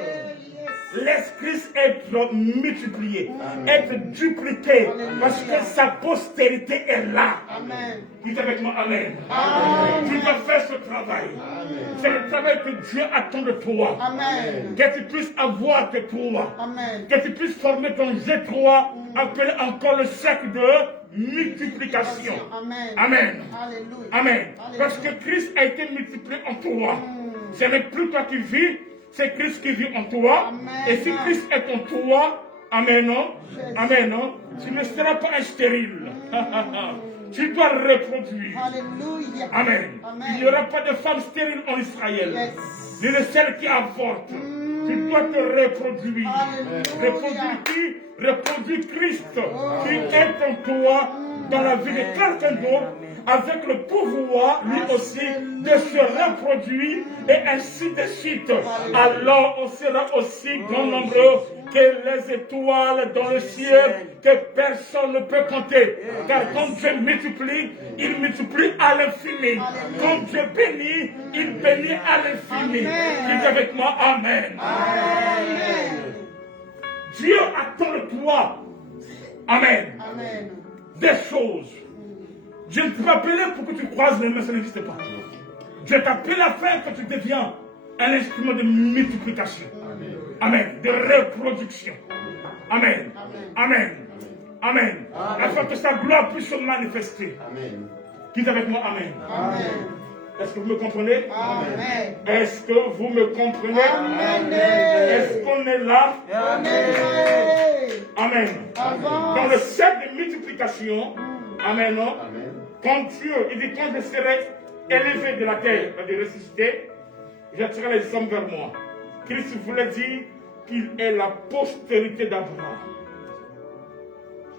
Laisse Christ être multiplié, être dupliqué, parce que sa postérité est là. Dites avec moi, Amen. Tu dois faire ce travail. C'est le travail que Dieu attend de toi. Que tu puisses avoir tes trois. Que tu puisses former ton G3, appelé encore le cercle de multiplication. Amen. Amen. Parce que Christ a été multiplié en toi. Ce n'est plus toi qui vis. C'est Christ qui vit en toi. Et si Christ est en toi, amen, non? Amen, non? Tu ne seras pas un stérile. Tu dois reproduire. Amen. Il n'y aura pas de femme stérile en Israël. Ni de celle qui avorte. Tu dois te reproduire. Reproduire qui? Reproduire Christ qui est en toi dans la vie de quelqu'un d'autre, avec le pouvoir, lui aussi, de se reproduire et ainsi de suite. Alors on sera aussi grand nombreux que les étoiles dans le ciel, que personne ne peut compter. Car quand Dieu multiplie, il multiplie à l'infini. Quand Dieu bénit, il bénit à l'infini. Dites avec moi, Amen. Dieu attend de toi. Amen. Des choses. Dieu ne t'a pas appelé pour que tu croises les mains, ça n'existe pas. Dieu t'a appelé à faire que tu deviens un instrument de multiplication. Amen. De reproduction. Amen. Amen. Amen. Afin que sa gloire puisse se manifester. Dites avec moi, Amen. Est-ce que vous me comprenez? Amen. Est-ce que vous me comprenez? Amen. Est-ce qu'on est là? Amen. Amen. Dans le cercle de multiplication, Amen, non? Quand Dieu, il dit, quand je serai élevé de la terre, de ressusciter, j'attirerai les hommes vers moi. Christ voulait dire qu'il est la postérité d'Abraham.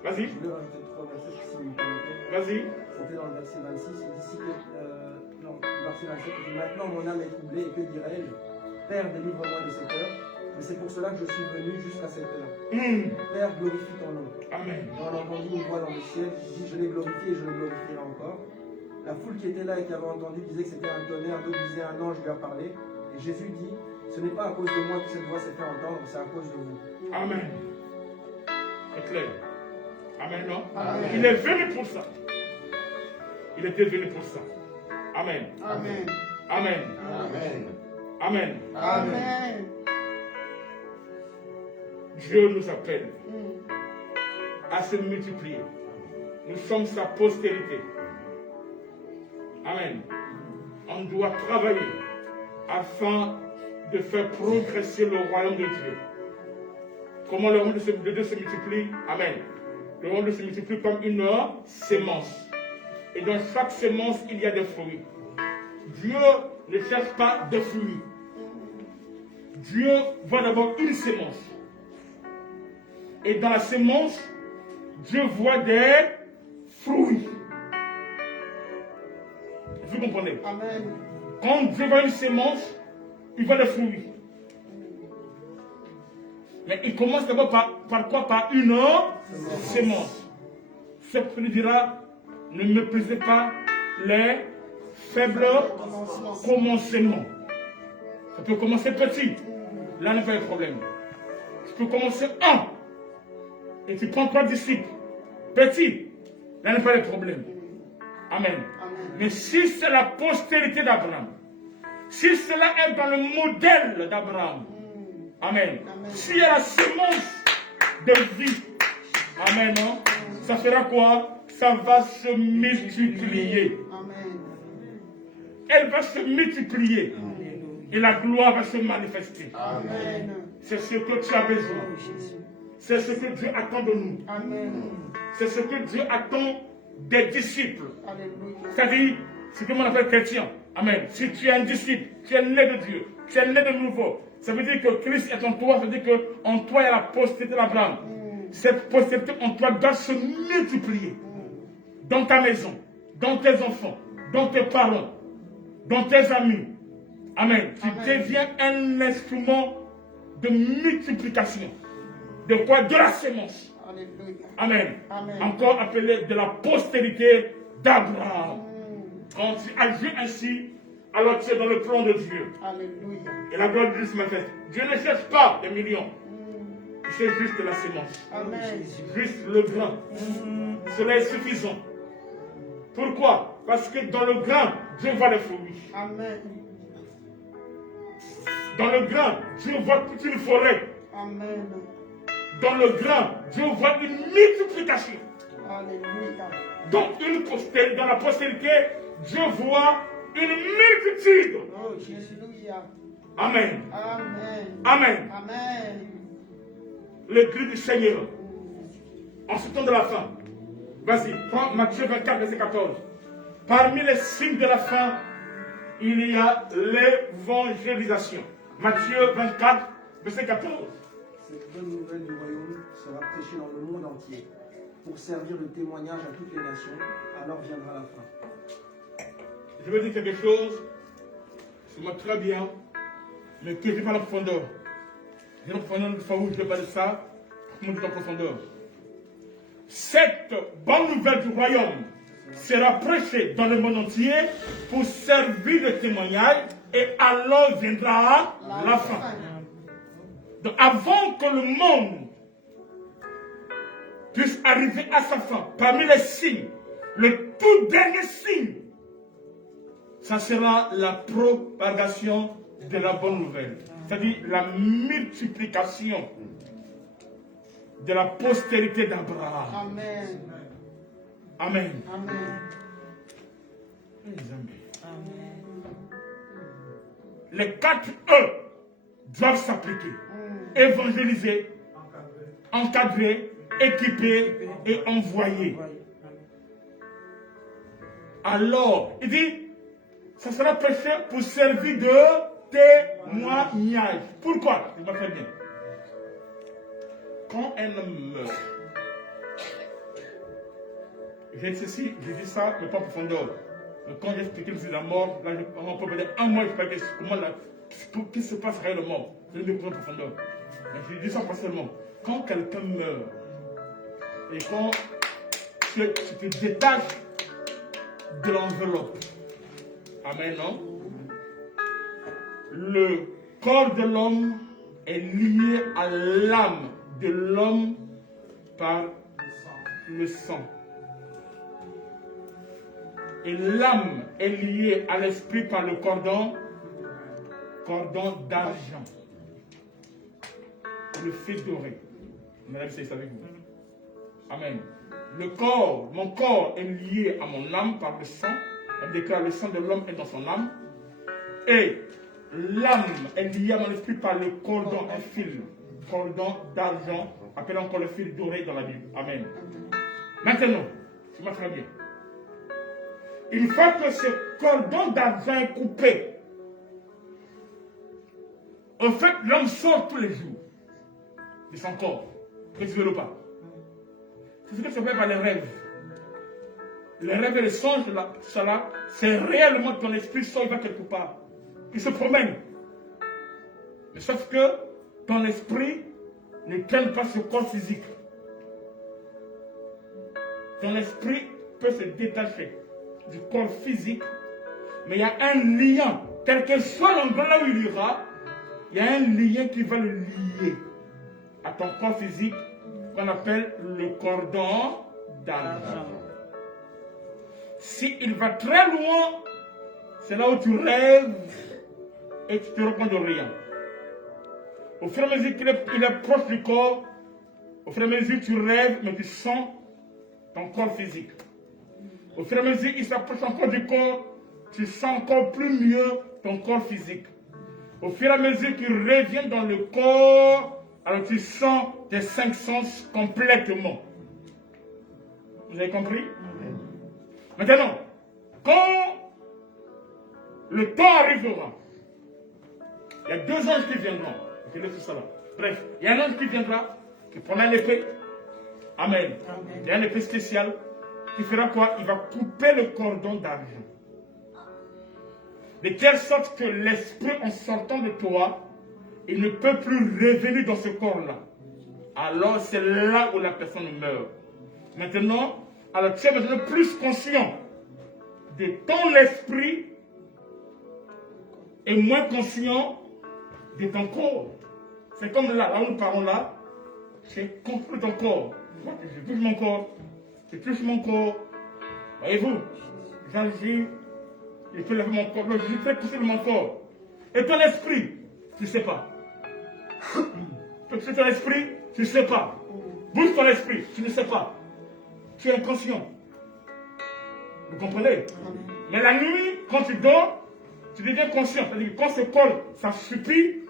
Vas-y. Je voulais rajouter 3 versets si vous permettez. Vas-y. C'était dans le verset 26, il dit, non, verset 27, il dit, maintenant mon âme est troublée, et que dirais-je? Père, délivre-moi de cette heure. Mais c'est pour cela que je suis venu jusqu'à cette heure. Père, glorifie ton nom. Amen. Et on a entendu une voix dans le ciel qui dit, je l'ai glorifié et je le glorifierai encore. La foule qui était là et qui avait entendu disait que c'était un tonnerre, d'autres disaient un ange lui a parlé. Et Jésus dit, ce n'est pas à cause de moi que cette voix s'est fait entendre, c'est à cause de vous. Amen. C'est clair. Amen, non? Amen. Il est venu pour ça. Il était venu pour ça. Amen. Amen. Amen. Amen. Amen. Amen. Dieu nous appelle à se multiplier. Nous sommes sa postérité. Amen. On doit travailler afin de faire progresser le royaume de Dieu. Comment le royaume de Dieu se multiplie? Amen. Le royaume de Dieu se multiplie comme une sémence. Et dans chaque sémence, il y a des fruits. Dieu ne cherche pas des fruits. Dieu voit d'abord une sémence. Et dans la sémence, Dieu voit des fruits. Vous comprenez? Amen. Quand Dieu voit une sémence, il voit des fruits. Mais il commence d'abord par quoi? Par une sémence. Ce qui lui dira, ne méprisez pas les faibles commencements. Ça peut commencer petit. Là, n'est pas de problème. Tu peux commencer un. Et tu prends 3 disciples. Petit. Là, n'est pas de problème. Amen. Amen. Mais si c'est la postérité d'Abraham, si cela est dans le modèle d'Abraham, amen. Amen. S'il y a la semence de vie, amen, non? Ça fera quoi? Ça va se multiplier. Amen. Elle va se multiplier. Et la gloire va se manifester. Amen. C'est ce que tu as besoin. C'est ce que Dieu attend de nous. Amen. C'est ce que Dieu attend des disciples. Alléluia. C'est-à-dire, ce que l'on appelle chrétien. Amen. Si tu es un disciple, tu es né de Dieu, tu es né de nouveau. Ça veut dire que Christ est en toi, ça veut dire qu'en toi il y a la postérité d'Abraham. Cette postérité en toi doit se multiplier. Dans ta maison, dans tes enfants, dans tes parents, dans tes amis. Amen. Tu deviens un instrument de multiplication. De quoi? De la sémence. Alléluia. Amen. Amen. Encore appelé de la postérité d'Abraham. Quand tu agis ainsi, alors tu es dans le plan de Dieu. Alléluia. Et la gloire de Dieu se manifeste. Dieu ne cherche pas des millions. Il cherche juste la sémence. Amen. Juste le grain. Cela est suffisant. Pourquoi? Parce que dans le grain, Dieu voit les fruits. Amen. Dans le grain, Dieu voit toute une forêt. Amen. Dans le grain, Dieu voit une multiplication. Alléluia. Donc, dans la postérité, Dieu voit une multitude. Oh, Alléluia. Amen. Amen. Amen. Amen. Le cri du Seigneur. En ce temps de la fin. Vas-y, prends Matthieu 24, verset 14. Parmi les signes de la fin, il y a l'évangélisation. Matthieu 24, verset 14. Cette bonne nouvelle du royaume sera prêchée dans le monde entier pour servir de témoignage à toutes les nations. Alors viendra la fin. Je veux dire quelque chose, c'est moi très bien, mais que je n'ai pas la profondeur. J'ai la profondeur de fois où je vais parler de ça, pour monter la profondeur. Cette bonne nouvelle du royaume sera prêchée dans le monde entier pour servir de témoignage et alors viendra la fin. Donc avant que le monde puisse arriver à sa fin, parmi les signes, le tout dernier signe, ça sera la propagation de la bonne nouvelle. C'est-à-dire la multiplication de la postérité d'Abraham. Amen. Amen. Amen. Les 4 E doivent s'appliquer. Évangéliser, encadrer, équiper et envoyer. Alors, il dit, ça sera prêché pour servir de témoignage. Pourquoi? Je me fais bien. Quand un homme meurt, j'ai dit ça, mais pas en profondeur. Mais quand j'ai expliqué la mort, là, on peut dire un mois, je sais pas comment qu'est-ce qui se passe réellement. Je vais découvrir en profondeur. Mais je dis ça pas seulement. Quand quelqu'un meurt, et quand tu te détaches de l'enveloppe, amen, non? Le corps de l'homme est lié à l'âme de l'homme par le sang. Et l'âme est liée à l'esprit par le cordon d'argent. Le fil doré. Madame, c'est ça avec vous. Amen. Mon corps est lié à mon âme par le sang. Elle déclare le sang de l'homme est dans son âme. Et l'âme est liée à mon esprit par le cordon, un fil. Cordon d'argent, appelé encore le fil doré dans la Bible. Amen. Maintenant, tu m'as très bien. Une fois que ce cordon d'argent est coupé, en fait, l'homme sort tous les jours de son corps. Que tu veux ou pas. C'est ce que ça fait par les rêves. Les rêves et les songes, là, c'est réellement ton esprit sort, il va quelque part. Il se promène. Mais sauf que ton esprit ne traîne pas ce corps physique. Ton esprit peut se détacher du corps physique, mais il y a un lien, quel que soit l'endroit là où il ira, il y a un lien qui va le lier à ton corps physique, qu'on appelle le cordon d'argent. S'il va très loin, c'est là où tu rêves et tu te rends compte de rien. Au fur et à mesure qu'il est proche du corps, au fur et à mesure tu rêves, mais tu sens ton corps physique. Au fur et à mesure qu'il s'approche encore du corps, tu sens encore plus mieux ton corps physique. Au fur et à mesure qu'il revient dans le corps, alors tu sens tes 5 sens complètement. Vous avez compris? Maintenant, quand le temps arrivera, il y a 2 anges qui viendront. Je laisse ça là. Bref, il y a un ange qui viendra, qui prendra l'épée. Amen. Il y a une épée spéciale qui fera quoi? Il va couper le cordon d'argent. De telle sorte que l'esprit, en sortant de toi, il ne peut plus revenir dans ce corps-là. Alors c'est là où la personne meurt. Maintenant, alors tu es maintenant plus conscient de ton esprit et moins conscient de ton corps. C'est comme là où nous parlons là, c'est construit ton corps. Je touche mon corps, je touche mon corps. Voyez-vous, j'agis, je peux lever mon corps, je fais pousser mon corps. Et ton esprit, tu ne sais pas. C'est ton esprit, tu ne sais pas. Bouge ton esprit, tu ne sais pas. Tu es inconscient. Vous comprenez? Mais la nuit, quand tu dors, tu deviens conscient. C'est-à-dire que quand ce corps s'assoupit,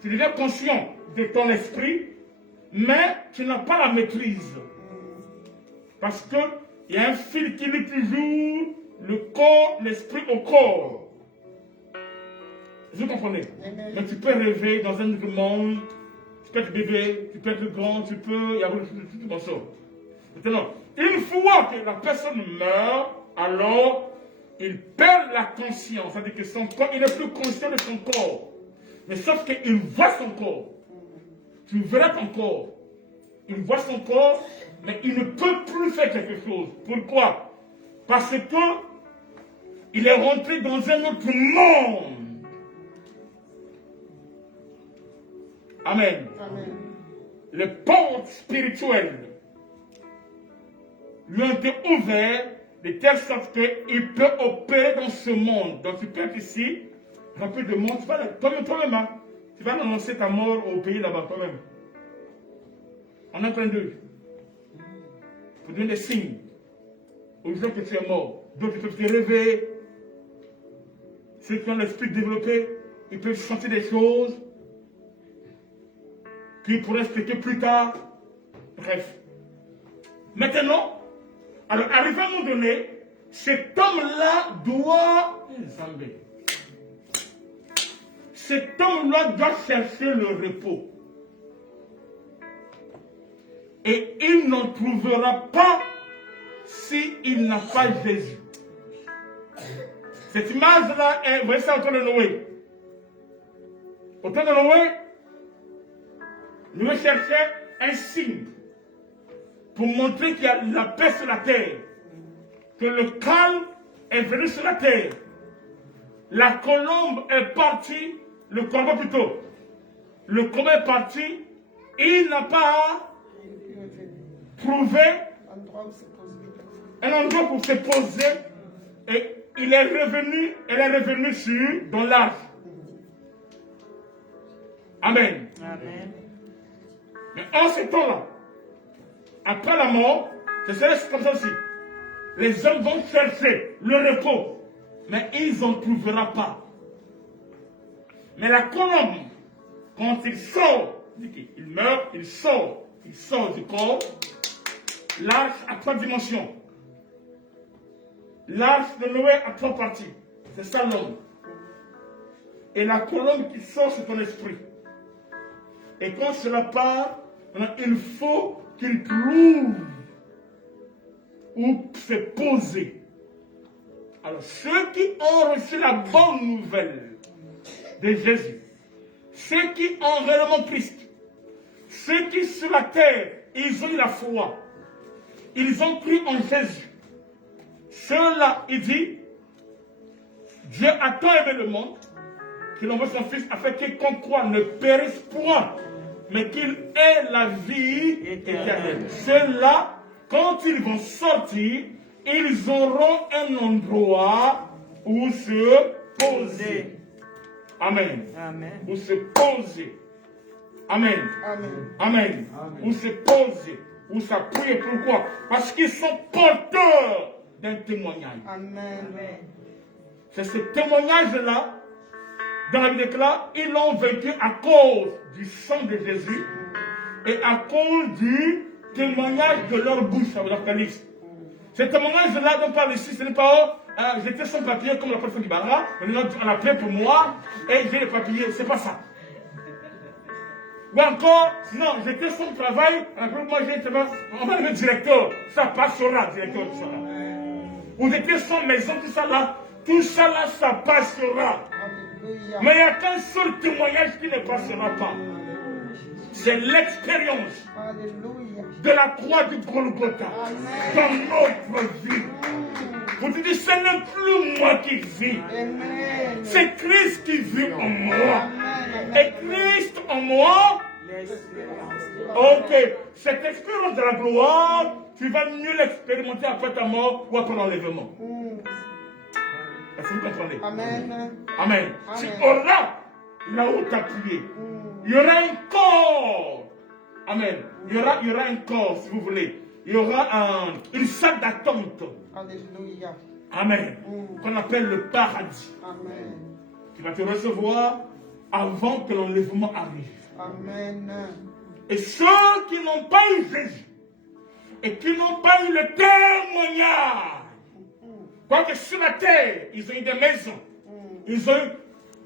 tu deviens conscient de ton esprit, mais tu n'as pas la maîtrise. Parce qu'il y a un fil qui lie toujours le corps, l'esprit au corps. Vous comprenez? Mais tu peux rêver dans un autre monde, tu peux être bébé, tu peux être grand, tu peux y avoir tout comme ça. Maintenant, une fois que la personne meurt, alors il perd la conscience, c'est-à-dire que son corps, il n'est plus conscient de son corps. Mais sauf qu'il voit son corps. Tu verras ton corps. Il voit son corps, mais il ne peut plus faire quelque chose. Pourquoi? Parce que il est rentré dans un autre monde. Amen. Amen. Les portes spirituelles lui ont été ouvertes de telle sorte qu'il peut opérer dans ce monde. Donc tu peux être ici, rempli de monde, toi-même, hein, tu vas annoncer ta mort au pays là-bas toi-même. On est en train de pour donner des signes aux gens que tu es mort. D'autres peuvent te rêver. Ceux qui ont l'esprit développé, ils peuvent sentir des choses qu'ils pourraient expliquer plus tard. Bref. Maintenant, alors arrivé à un moment donné, cet homme-là doit... Cet homme-là doit chercher le repos. Et il n'en trouvera pas s'il n'a pas Jésus. Cette image-là est, vous voyez ça au temps de Noé. Au temps de Noé, Je vais chercher un signe pour montrer qu'il y a la paix sur la terre, que le calme est venu sur la terre. La colombe est partie, le corbeau plutôt. Le corbeau est parti, il n'a pas trouvé un endroit pour se poser et elle est revenue dans l'arche. Amen. Amen. Mais en ce temps-là, après la mort, ce serait comme ça aussi. Les hommes vont chercher le repos, mais ils n'en trouveront pas. Mais la colombe, quand il sort, il meurt, il sort du corps. L'arche a 3 dimensions. L'arche de Noé a 3 parties. C'est ça l'homme. Et la colombe qui sort, c'est ton esprit. Et quand cela part, il faut qu'il trouve où se poser. Alors, ceux qui ont reçu la bonne nouvelle de Jésus, ceux qui ont réellement Christ, ceux qui sur la terre, ils ont eu la foi, ils ont cru en Jésus. Ceux-là, il dit, Dieu a tant aimé le monde qu'il envoie son Fils afin que quiconque croit ne périsse point, mais qu'il ait la vie éternelle. Ceux-là, quand ils vont sortir, ils auront un endroit où se poser. Amen. Amen. Où se poser. Amen. Amen. Amen. Où se poser. Où s'appuyer. Pourquoi? Parce qu'ils sont porteurs d'un témoignage. Amen. C'est ce témoignage-là, dans la Bible déclare, ils l'ont vaincu à cause du sang de Jésus et à cause du témoignage de leur bouche, à l'Apocalypse. Ce témoignage-là dont on parle ici, ce n'est pas j'étais sans papier comme la personne du Barra, on a prié pour moi et j'ai les papiers, c'est pas ça. Ou encore, non, j'étais sans travail, moi j'ai un travail, on va le directeur, ça passera, directeur, tout ça là. Ou j'étais sans maison, tout ça là, ça passera. Alléluia. Mais il n'y a qu'un seul témoignage qui ne passera pas. C'est l'expérience Alléluia. de la croix du Golgotha dans notre vie. Vous dites, ce n'est plus moi qui vis, Amen. c'est Christ qui vit en moi. Amen. Et Christ en moi, ok, cette expérience de la gloire, tu vas mieux l'expérimenter après ta mort ou après l'enlèvement. Est-ce que vous comprenez? Amen. Amen. Tu Amen. auras là où tu as prié. Il y aura un corps. Amen. Il y aura un corps, si vous voulez. Il y aura une salle d'attente. Alléluia. Amen. Qu'on appelle le paradis. Amen. Qui va te recevoir avant que l'enlèvement arrive. Amen. Et ceux qui n'ont pas eu Jésus et qui n'ont pas eu le témoignage, quoique sur la terre, ils ont eu des maisons, ils ont eu,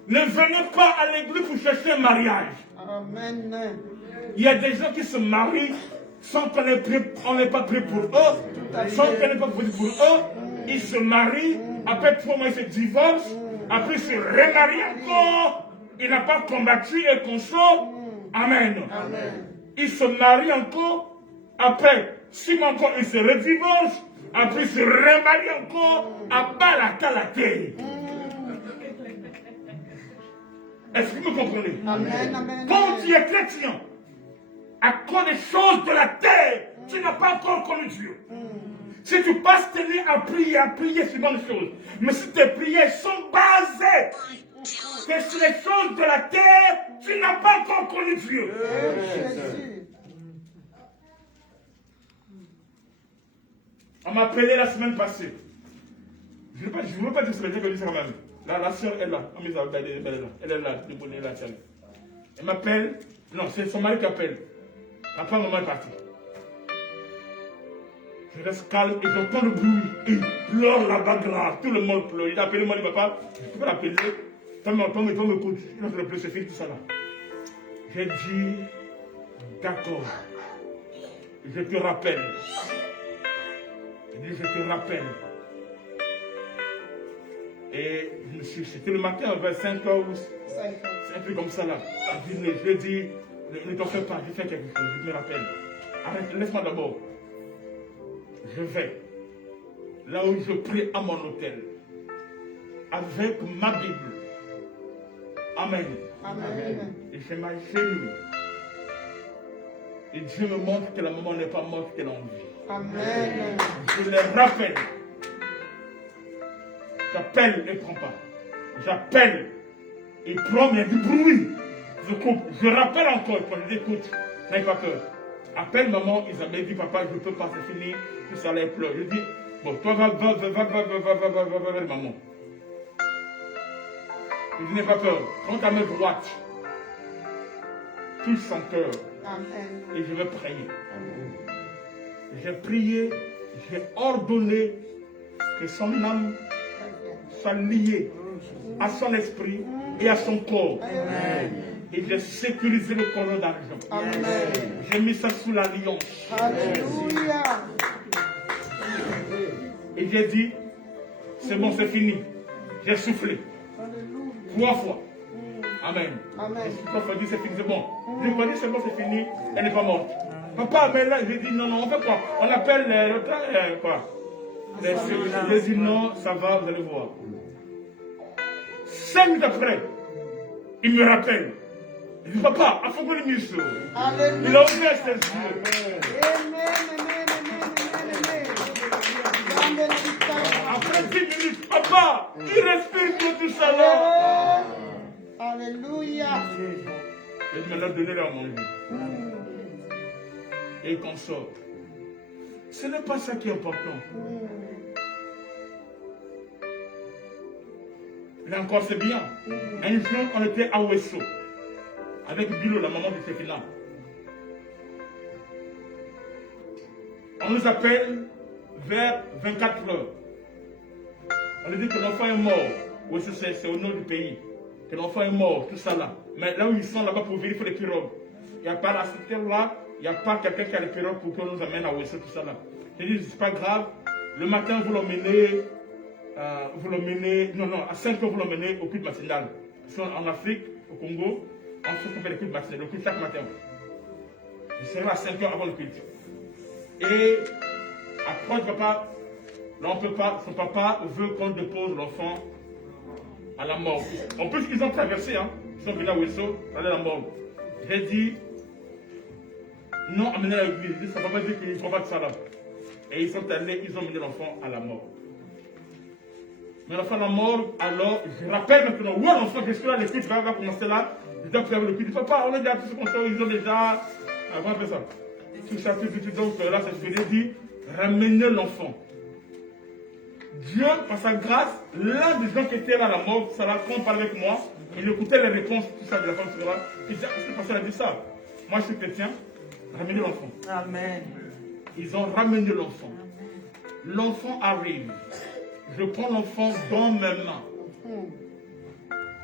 ne venez pas à l'église pour chercher un mariage. Amen. Il y a des gens qui se marient sans qu'on n'ait pas pris pour eux, sans qu'on n'ait pas pris pour eux. Ils se marient, après 3 mois ils se divorcent, après ils se remarient encore. Il n'a pas combattu et consort. Amen. Amen. Ils se marient encore, après 6 mois encore ils se redivorcent, après ils se remarient encore, à bas la calaté. Est-ce que vous me comprenez? Amen. Amen. Quand tu es chrétien, à cause des choses de la terre, tu n'as pas encore connu Dieu. Si tu passes tes nuits à prier sur bonnes choses, mais si tes prières sont basées que sur les choses de la terre, tu n'as pas encore connu Dieu. Jésus. On m'a appelé la semaine passée. Je ne veux pas dire ce que je dis quand même. Là, la soeur est là. Elle est là. Elle m'appelle. Non, c'est son mari qui appelle. Après, maman est partie. Je reste calme et j'entends le bruit. Et il pleure là-bas grave. Tout le monde pleure. Il a appelé moi, il dit papa, je peux l'appeler. Toi, me coûte. Il a fait le plus, c'est fini tout ça là. J'ai dit, d'accord. Je te rappelle. Il dit, je te rappelle. Et c'était le matin vers 5h ou 5 ans. c'est un peu comme ça là. Je lui ai dit, Ne t'en fais pas, je fais quelque chose, je me rappelle. Arrête, laisse-moi d'abord. Je vais là où je prie à mon hôtel avec ma Bible. Amen. Amen. Et je m'agenouille. Et Dieu me montre que la maman n'est pas morte, qu'elle est en vie. Amen. Je les rappelle. J'appelle et ne prends pas. J'appelle et prends, mais il y a du bruit. Je coupe. Je rappelle encore. Je dis écoute, n'aie pas peur. Appelle maman Isabelle, dit papa, je ne peux pas, c'est fini. Tout ça là, elle pleure. Je dis, bon, toi va vers maman. Je dis, n'aie pas peur. Prends ta main droite. Touche son cœur. Amen. Et je vais prier. J'ai prié, j'ai ordonné que son âme soit liée à son esprit et à son corps. Amen. Et j'ai sécurisé le cordon d'argent. Amen. J'ai mis ça sous l'alliance. Alléluia. Et j'ai dit, c'est bon, c'est fini. J'ai soufflé. Alléluia. 3 fois. Amen. Amen. Et 3 fois, dit c'est fini, c'est bon. Je lui ai dit, c'est bon, c'est fini. Elle n'est pas morte. Papa, mais là, j'ai dit, non, on fait quoi? On appelle quoi? J'ai dit, non, ça va, vous allez voir. 5 minutes après, il me rappelle. Il dit, papa, à fond le muscle. Alléluia. Il a ouvert ses yeux. Amen. Après 10 minutes, papa, il respire tout ça là. Alléluia. Et il me l'a donné là à manger. Et il consort. Ce n'est pas ça qui est important. Là encore, c'est bien. Un jour, on était à Ouesso, avec Bilo, la maman de Séfina. On nous appelle vers 24 heures. On nous dit que l'enfant est mort. Ouesso, c'est au nord du pays. Que l'enfant est mort, tout ça là. Mais là où ils sont là-bas pour vérifier les pirogues, il n'y a pas la cité là, il n'y a pas quelqu'un qui a les pirogues pour qu'on nous amène à Ouesso, tout ça là. J'ai dit, c'est pas grave. Le matin, vous l'emmenez. Non, à 5 heures, vous l'emmenez au culte matinal. En Afrique, au Congo, on s'occupe des cultes matinal, le culte chaque matin. Je serai à 5 heures avant le culte. Et après, papa, là on peut pas, son papa veut qu'on dépose l'enfant à la mort. En plus, ils ont traversé, hein. Ils sont venus à Ouesso, aller à la mort. J'ai dit, non, amenez à l'église. Ça ne va pas dire qu'ils ne font pas de ça là. Et ils sont allés, ils ont mené l'enfant à la mort. Mais l'enfant à la mort, alors, je rappelle maintenant, où est l'enfant? Je suis là, le culte va commencer là. Je dois faire le culte. Papa, on est déjà tous contents, ils ont déjà. Avant de faire ça. Tout ça, tout. Donc là, je lui ai dit, ramenez l'enfant. Dieu, par sa grâce, l'un des gens qui étaient là à la mort, ça l'a parlé avec moi, il écoutait les réponses, tout ça de la femme, il disait, ah, c'est parce qu'elle a dit ça. Moi, je suis chrétien, ramenez l'enfant. Amen. Ils ont ramené l'enfant. L'enfant arrive. Je prends l'enfant dans mes mains.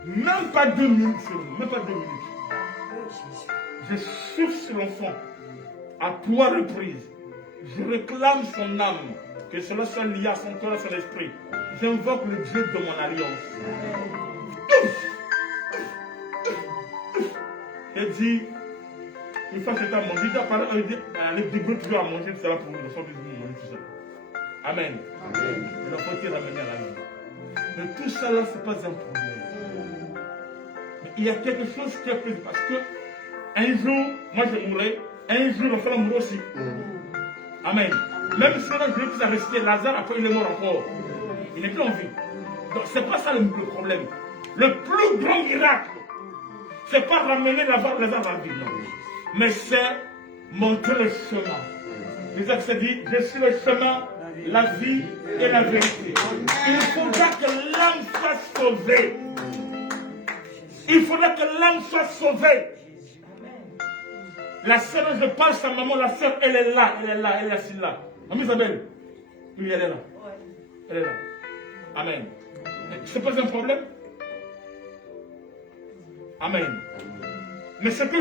Même pas 2 minutes, même pas 2 minutes. Je souffle sur l'enfant à 3 reprises. Je réclame son âme, que cela soit lié à son corps, à son esprit. J'invoque le Dieu de mon alliance. J'ai dit, une fois que j'étais à manger, il dit, allez, débrouille toujours à manger, tout ça pour le sang du monde, tout ça. Amen. Et l'enfant qui est ramené à la vie. Mais tout ça là, ce n'est pas un problème. Mais il y a quelque chose qui est plus. Parce que un jour, moi je mourrai, un jour l'enfant mourra aussi. Amen. Même si là, je veux que ça reste, Lazare, après il est mort encore. Il n'est plus en vie. Donc ce n'est pas ça le problème. Le plus grand miracle, ce n'est pas ramener Lazare à la vie, non. Mais c'est montrer le chemin. Isaac s'est dit, je suis le chemin, la vie et la vérité. Il faudra que l'âme soit sauvée. Il faudra que l'âme soit sauvée. La sœur, je parle sa maman, la sœur, elle est là, elle est assise là. Maman Isabelle, oui, elle est là. Elle est là. Amen. C'est pas un problème? Amen. Mais ce que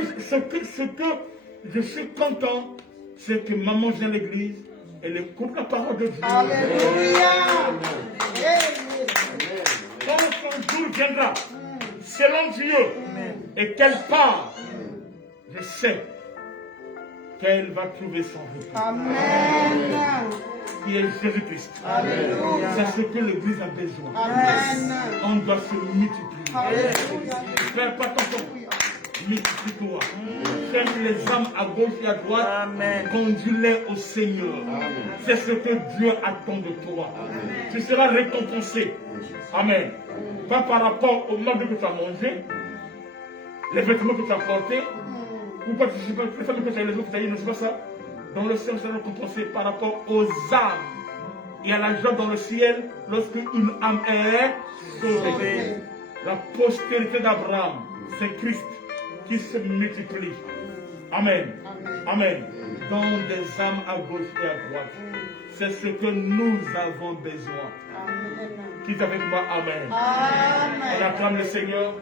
je suis content, c'est que maman vient à l'église, elle écoute la parole de Dieu. Alléluia. Quand son jour viendra, selon Dieu, et qu'elle part je sais qu'elle va trouver son repos, Amen. qui est Jésus-Christ. Alléluia. C'est ce que l'Église a besoin. Amen. On doit se multiplier. Alléluia. Fais pas ton temps. Multiplie-toi. Cherche les âmes à gauche et à droite. Conduis-les au Seigneur. C'est ce que Dieu attend de toi. Tu seras récompensé. Amen. Pas par rapport au mode que tu as mangé, les vêtements que tu as portés, ou pas les femmes que tu as les autres, ne sais pas ça. Dans le ciel, on sera récompensé par rapport aux âmes. Il y a la joie dans le ciel lorsque une âme est sauvée. La postérité d'Abraham, c'est Christ qui se multiplie. Amen. Amen. Dans des âmes à gauche et à droite. C'est ce que nous avons besoin. Amen. Qui est avec moi? Amen. On Amen. acclame le Seigneur.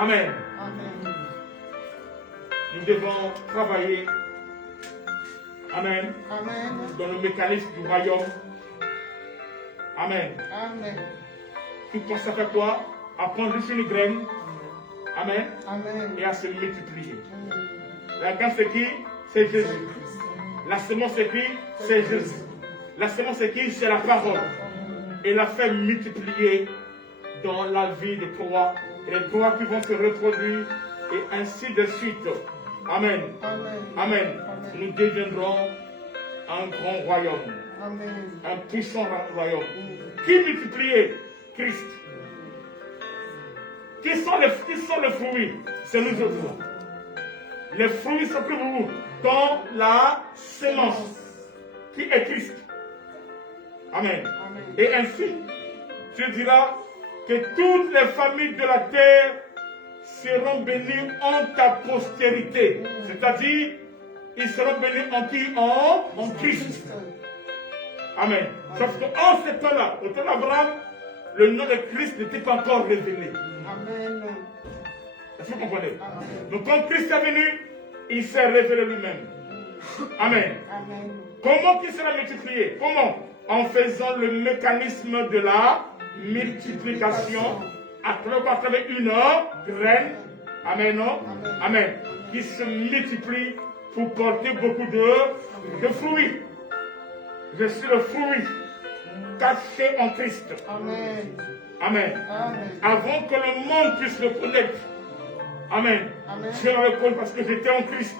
Amen. Amen. Nous devons travailler. Amen. Amen. Dans le mécanisme du royaume. Amen. Amen. Tu consacres à toi à prendre juste une graine. Amen. Amen. Et à se multiplier. La graine c'est qui? C'est Jésus. La semence c'est qui? C'est Jésus. La semence c'est qui? C'est la parole. Et la fait multiplier dans la vie de toi. Et les toi qui vont se reproduire. Et ainsi de suite. Amen. Amen. Amen. Nous deviendrons un grand royaume. Amen. Un puissant royaume. Qui multipliait? Christ. Qui sont les fruits? C'est nous autres. Les fruits sont que vous dans la sémence qui est Christ. Amen. Amen. Et ainsi, tu diras que toutes les familles de la terre seront bénies en ta postérité. C'est-à-dire, ils seront bénis en qui? En Christ. Amen. Sauf qu'en ce temps-là, au temps d'Abraham, le nom de Christ n'était pas encore révélé. Amen. Est-ce que vous comprenez? Amen. Donc quand Christ est venu, il s'est révélé lui-même. Amen. Amen. Comment qu'il sera multiplié? Comment? En faisant le mécanisme de la multiplication à travers une graine. Amen. Non? Amen. Qui se multiplie pour porter beaucoup de fruits. Je suis le fruit caché en Christ. Amen. Amen. Amen. Avant que le monde puisse le connaître. Amen. Amen. Je le reconnais parce que j'étais en Christ.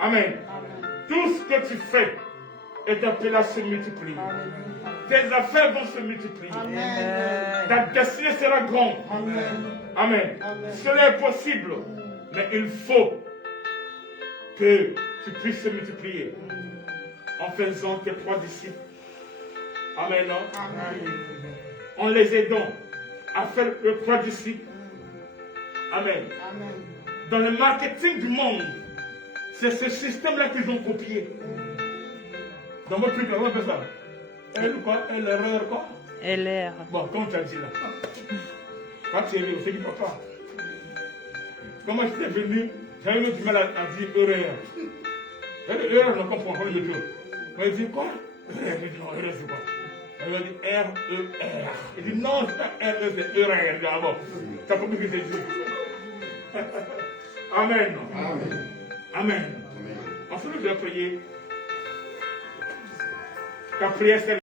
Amen. Amen. Tout ce que tu fais est appelé à se multiplier. Tes affaires vont se multiplier. Amen. Ta destinée sera grande. Amen. Amen. Amen. Cela est possible. Mais il faut que tu puisses se multiplier en faisant tes 3 disciples. Amen. Non? Amen. En les aidant à faire les 3 disciples. Amen. Amen. Dans le marketing du monde, c'est ce système-là qu'ils ont copié. Dans votre truc, là, on appelle ça. Elle ou quoi? LR quoi? LR. Bon, comme tu as dit là. Quand tu es venu, c'est qui papa? Comment je suis venu, j'avais eu du mal à dire erreur. Erreur, on comprend pas le tout. Mais il dit quoi? Erreur, je dis non, erreur c'est quoi? Elle m'a dit R-E-R. Il dit non, c'est pas R-E, c'est erreur. Je dis ah bon, t'as compris ce que j'ai dit? Amen. Amen. Amen. On se lève de prier. Ta prière, c'est